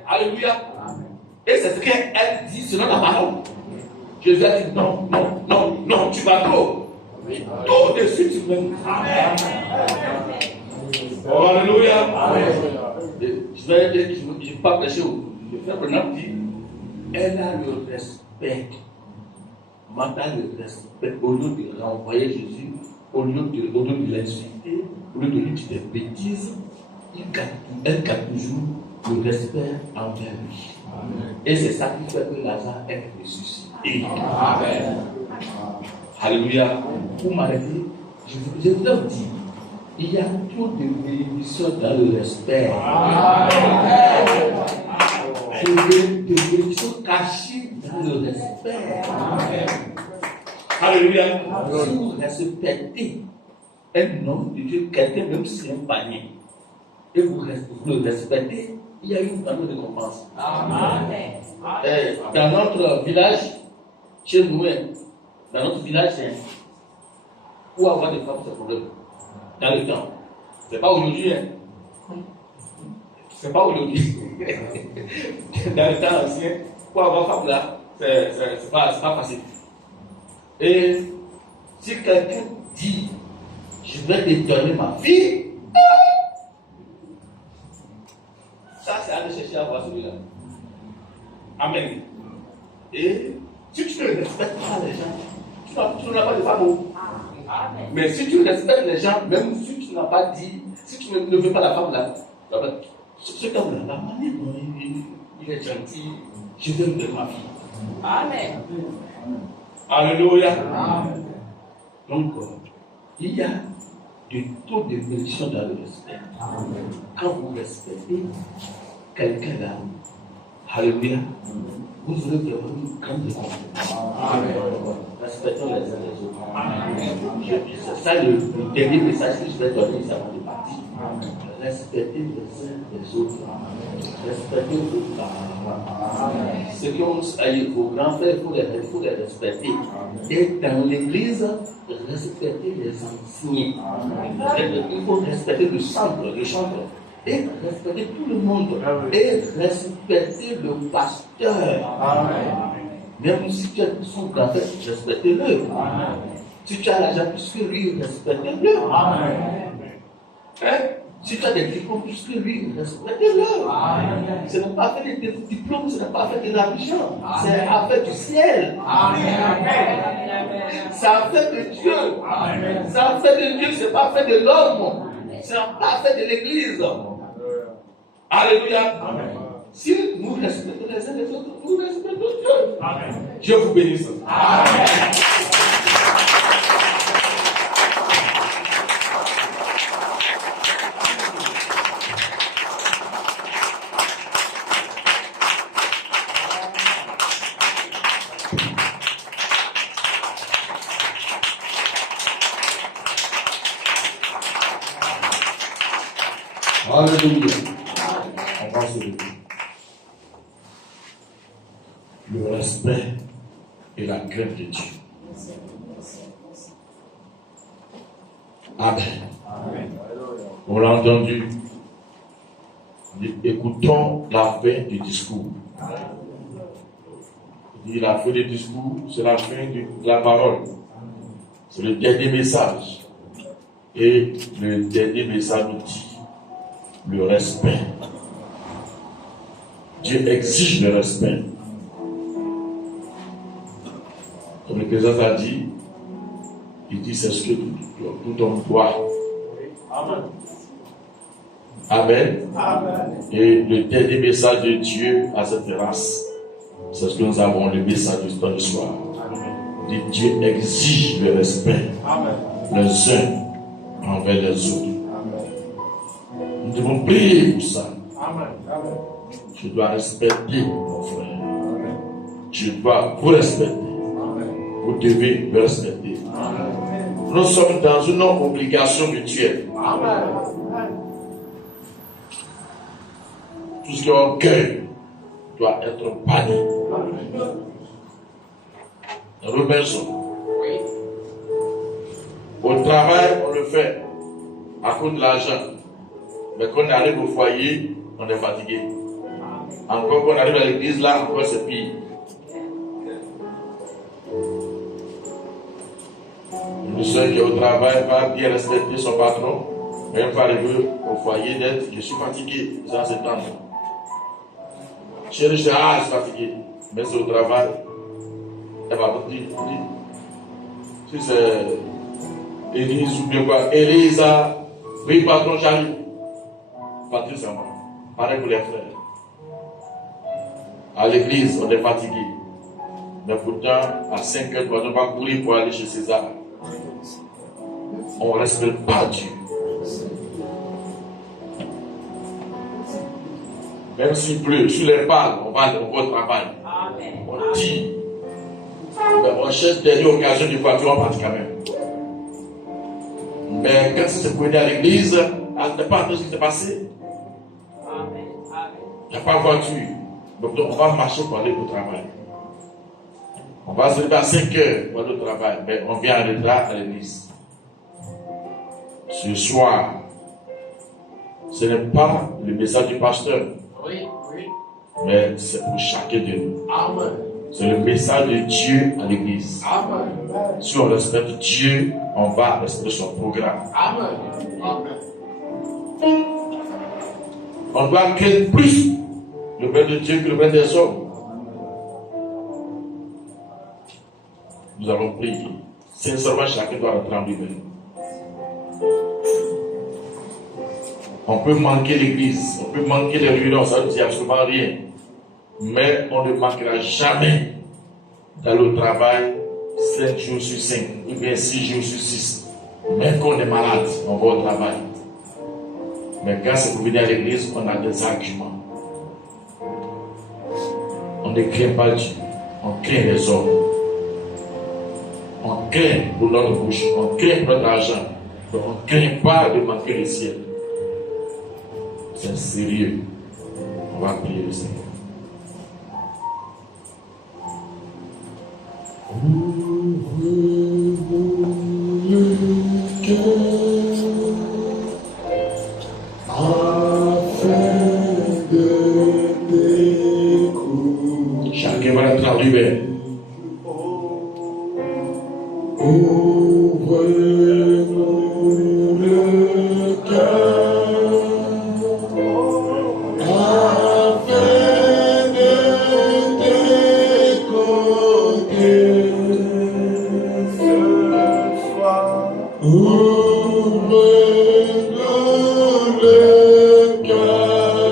Alléluia. Et c'est ce qu'elle dit selon la parole. Jésus a dit non, tu vas trop. Tout de suite, tu veux. Amen. Oh, alléluia. Amen. Je ne vais pas prêcher. Je vais prendre dit, elle a le respect. Marthe a le respect au lieu de renvoyer Jésus, au lieu de l'insulter, au lieu de lui dire des bêtises, elle garde toujours le respect envers lui. Amen. Et c'est ça qui fait que Lazare est ressuscité. Amen. Alléluia. Pour m'arrêter, je vous dis, il y a trop de bénédictions dans le respect. De bénédictions cachées dans le respect. Alléluia. Si vous respectez un homme de Dieu, quelqu'un, même si c'est un panier, et vous le respectez, il y a une grande récompense. Dans notre village, chez nous, dans notre village, pour avoir des femmes, c'est un problème. Dans le temps. C'est pas aujourd'hui. C'est pas aujourd'hui. Dans le temps ancien, pour avoir femme là, c'est pas facile. Et si quelqu'un dit, je vais te donner ma fille, ça c'est à aller chercher à voir celui-là. Amen. Et si tu ne respectes pas les gens, tu n'as pas de femme. Mais si tu respectes les gens, même si tu n'as pas dit, si tu ne veux pas la femme là, cet homme là, il est gentil, je vais lui donner ma fille. Amen. Alléluia. Amen. Donc, il y a de taux de bénédiction dans le respect. Amen. Quand vous respectez quelqu'un là, alléluia, vous aurez vraiment une grande récompense. Amen. Respectons les uns les autres. Amen. C'est ça le dernier message que je vais donner avant de partir. Respectez les uns les autres. Respectez vos parents. Ceux qui ont vos grands frères, il faut les respecter. Et dans l'église, respectez les anciens. Il faut respecter le centre, et respecter tout le monde. Et respecter le pasteur. Amen. Même si tu as son grand frère, respectez-le. Si tu as l'argent plus que lui, respectez-le. Si tu as des diplômes plus que lui, respectez-le. Ce n'est pas fait de diplômes, ce n'est pas fait de l'argent. C'est affaire du ciel. C'est affaire de Dieu. C'est affaire de Dieu, ce n'est pas fait de l'homme. Ce n'est pas fait de l'église. Alléluia. Si nous respectons les uns les autres, nous respectons Dieu. Amen. Dieu vous bénisse. Amen. Alléluia. On va se lever. Le respect et la crainte de Dieu. Amen. On l'a entendu. Écoutons la fin du discours. La fin du discours, c'est la fin de la parole. C'est le dernier message. Et le dernier message nous dit le respect. Dieu exige le respect. Comme l'Ecclésiaste a dit, il dit c'est ce que tout homme doit. Amen. Amen. Amen. Et le dernier message de Dieu à cette race, c'est ce que nous avons, le message du soir. Amen. Dieu exige le respect. Amen. Les uns envers les autres. Amen. Nous devons prier pour ça. Amen. Amen. Je dois respecter mon frère. Amen. Je dois vous respecter. Amen. Vous devez me respecter. Amen. Nous sommes dans une obligation mutuelle. Amen. Tout ce qui est orgueil doit être banni. Dans nos maisons. Au travail, on le fait à cause de l'argent. Mais quand on arrive au foyer, on est fatigué. Encore quand on arrive à l'église, là, encore c'est pire. Une soeur qui est au travail va bien respecter son patron, mais elle va arriver au foyer d'être, je suis fatigué, ça c'est temps. Chérie, je suis fatigué, mais c'est au travail, elle va vous dire, si c'est Élise ou bien quoi, Élise, oui patron, j'arrive. Patrice, c'est moi. Pareil pour les frères. À l'église, on est fatigué. Mais pourtant, à 5 heures, on ne va pas courir pour aller chez César. On ne respecte pas Dieu. Même s'il pleut, sur les balles, on va au travail. On dit, on cherche dernière occasion de voiture, on partit quand même. Mais quand c'est pour aller à l'église, elle n'est pas ce qui s'est passé. Il n'y a pas de voiture. Donc on va marcher pour aller au travail. On va se lever à 5 heures pour aller au travail, mais on vient en retard à l'église. Ce soir, ce n'est pas le message du pasteur. Mais c'est pour chacun de nous. Amen. C'est le message de Dieu à l'église. Amen. Si on respecte Dieu, on va respecter son programme. Amen. Amen. On doit créer plus le bien de Dieu que le bien des hommes. Nous allons prier. Sincèrement, chacun doit rentrer en lui-même. On peut manquer l'église, on peut manquer les réunions, ça ne dit absolument rien. Mais on ne manquera jamais d'aller au travail 5 jours sur 5, ou bien 6 jours sur 6. Même quand on est malade, on va au travail. Mais quand c'est pour venir à l'église, on a des arguments. On ne craint pas Dieu, on craint les hommes. On craint pour notre bouche, on craint pour notre argent. Donc on ne craint pas de manquer le ciel. C'est sérieux. On va prier le Seigneur. Chacun va être en lui-même. Ouvre-nous le cœur afin de t'écouter ce soir. Ouvre-nous le cœur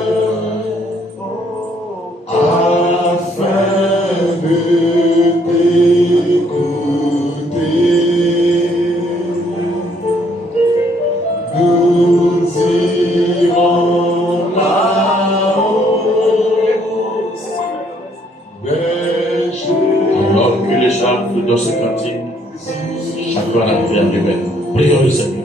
Amen. Prions le Seigneur.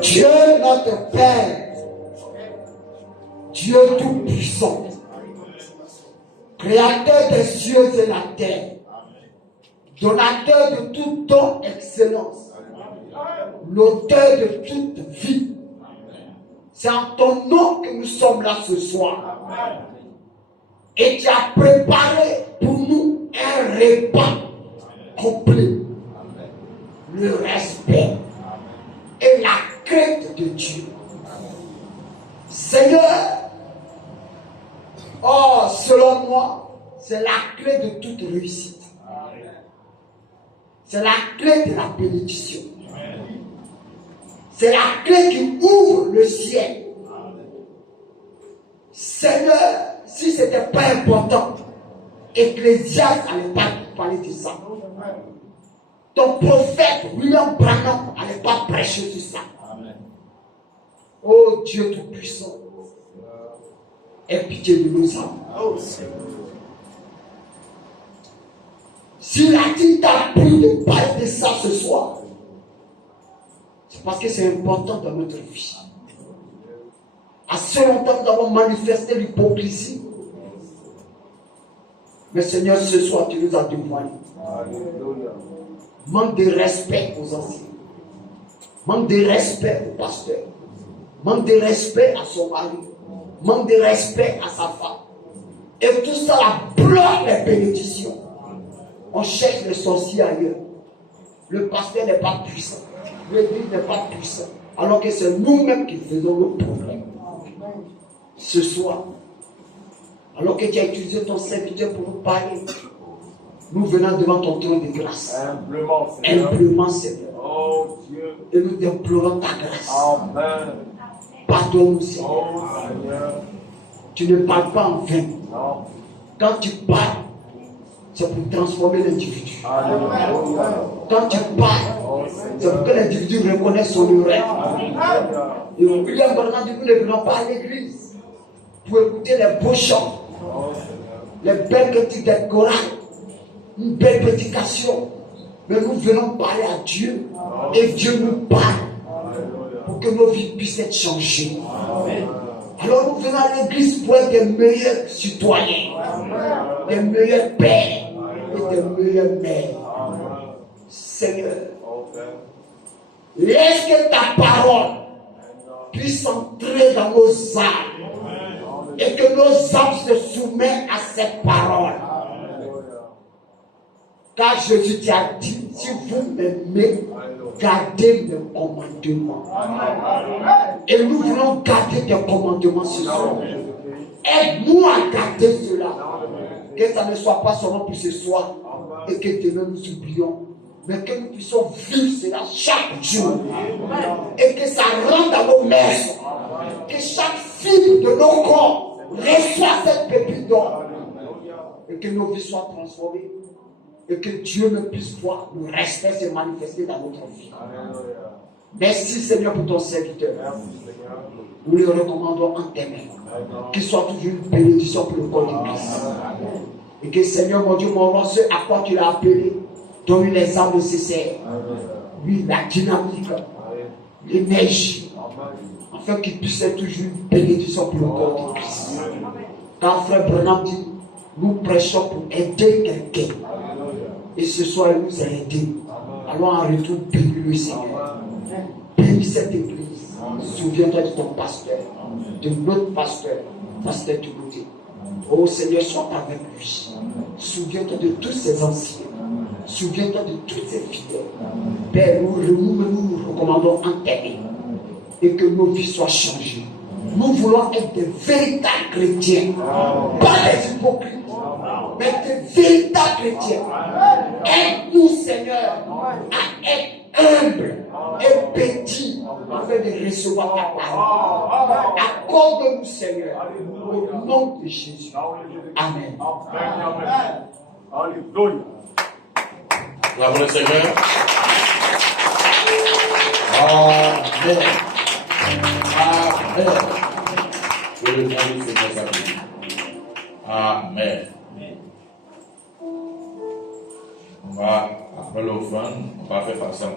Dieu notre Père, Dieu tout-puissant, créateur des cieux et la terre, donateur de toute ton excellence, l'auteur de toute vie. C'est en ton nom que nous sommes là ce soir. Et tu as préparé pour nous un repas complet. Le respect et la crainte de Dieu. Seigneur, oh, selon moi, c'est la clé de toute réussite. C'est la clé de la bénédiction. C'est la clé qui ouvre le ciel. Seigneur, si ce n'était pas important, Ecclésiaste n'allait pas parler de ça. Ton prophète William Branham n'allait pas prêcher sur ça. Oh Dieu Tout-Puissant, aie pitié de nos âmes. Si la dit t'a pris de parler de ça ce soir, c'est parce que c'est important dans notre vie. Assez longtemps nous avons manifesté l'hypocrisie. Mais Seigneur, ce soir tu nous as dévoilé. Manque de respect aux anciens. manque de respect au pasteur, manque de respect à son mari, manque de respect à sa femme. Et tout ça bloque les bénédictions. On cherche les sorciers ailleurs. Le pasteur n'est pas puissant. L'église n'est pas puissante. Alors que c'est nous-mêmes qui faisons le problème. Ce soir, alors que tu as utilisé ton serviteur pour nous parler, nous venons devant ton trône de grâce. Humblement, Seigneur. Oh Dieu. Et nous t'implorons ta grâce. Amen. Pardonne-nous, Seigneur. Oh Seigneur. Tu ne parles pas en vain. Non. Quand tu parles, c'est pour transformer l'individu. Alléluia. Quand tu parles, c'est pour que l'individu reconnaisse son erreur. Et William Branham dit, nous ne venons pas à l'église pour écouter les beaux chants, les belles critiques des chorales, une belle prédication. Mais nous venons parler à Dieu. Et Dieu nous parle pour que nos vies puissent être changées. Alors nous venons à l'église pour être des meilleurs citoyens, des meilleurs pères et des meilleures mères. Seigneur, laisse que ta parole puisse entrer dans nos âmes et que nos âmes se soumettent à cette parole. Car Jésus t'a dit, si vous m'aimez, gardez mes commandements. Et nous voulons garder tes commandements ce soir. Aide-nous à garder cela. Que ça ne soit pas seulement pour ce soir et que demain nous oublions, mais que nous puissions vivre cela chaque jour. Et que ça rentre dans nos maisons. Que chaque fibre de nos corps reçoive cette pépite d'or. Et que nos vies soient transformées. Et que Dieu ne puisse voir le respect se manifester dans notre vie. Merci Seigneur pour ton serviteur. Nous le recommandons en tes mains. Qu'il soit toujours une bénédiction pour le corps de Christ. Et que Seigneur mon Dieu, mon roi, ce à quoi tu l'as appelé, donne les armes nécessaires. Oui, la dynamique, l'énergie, afin qu'il puisse être toujours une bénédiction pour le corps de Christ. Car frère Branham dit, nous prêchons pour aider quelqu'un. Et ce soir, il nous a aidés. Alors en retour, bénis le Seigneur. Bénis cette église. Souviens-toi de ton pasteur, de notre pasteur, pasteur Timothée. Oh Seigneur, sois avec lui. Souviens-toi de tous ses anciens. Souviens-toi de toutes ses fidèles. Père, nous recommandons en terre et que nos vies soient changées. Nous voulons être des véritables chrétiens, pas des hypocrites, mais des véritables chrétiens. Aide-nous, Seigneur, à être humbles et petits afin de recevoir ta parole. Accorde-nous, Seigneur, au nom de Jésus. Amen. Alléluia. La pour le Seigneur. Amen. Amen. Que le nom du Seigneur s'appelle. Amen. On va, après l'offrande, on va faire face à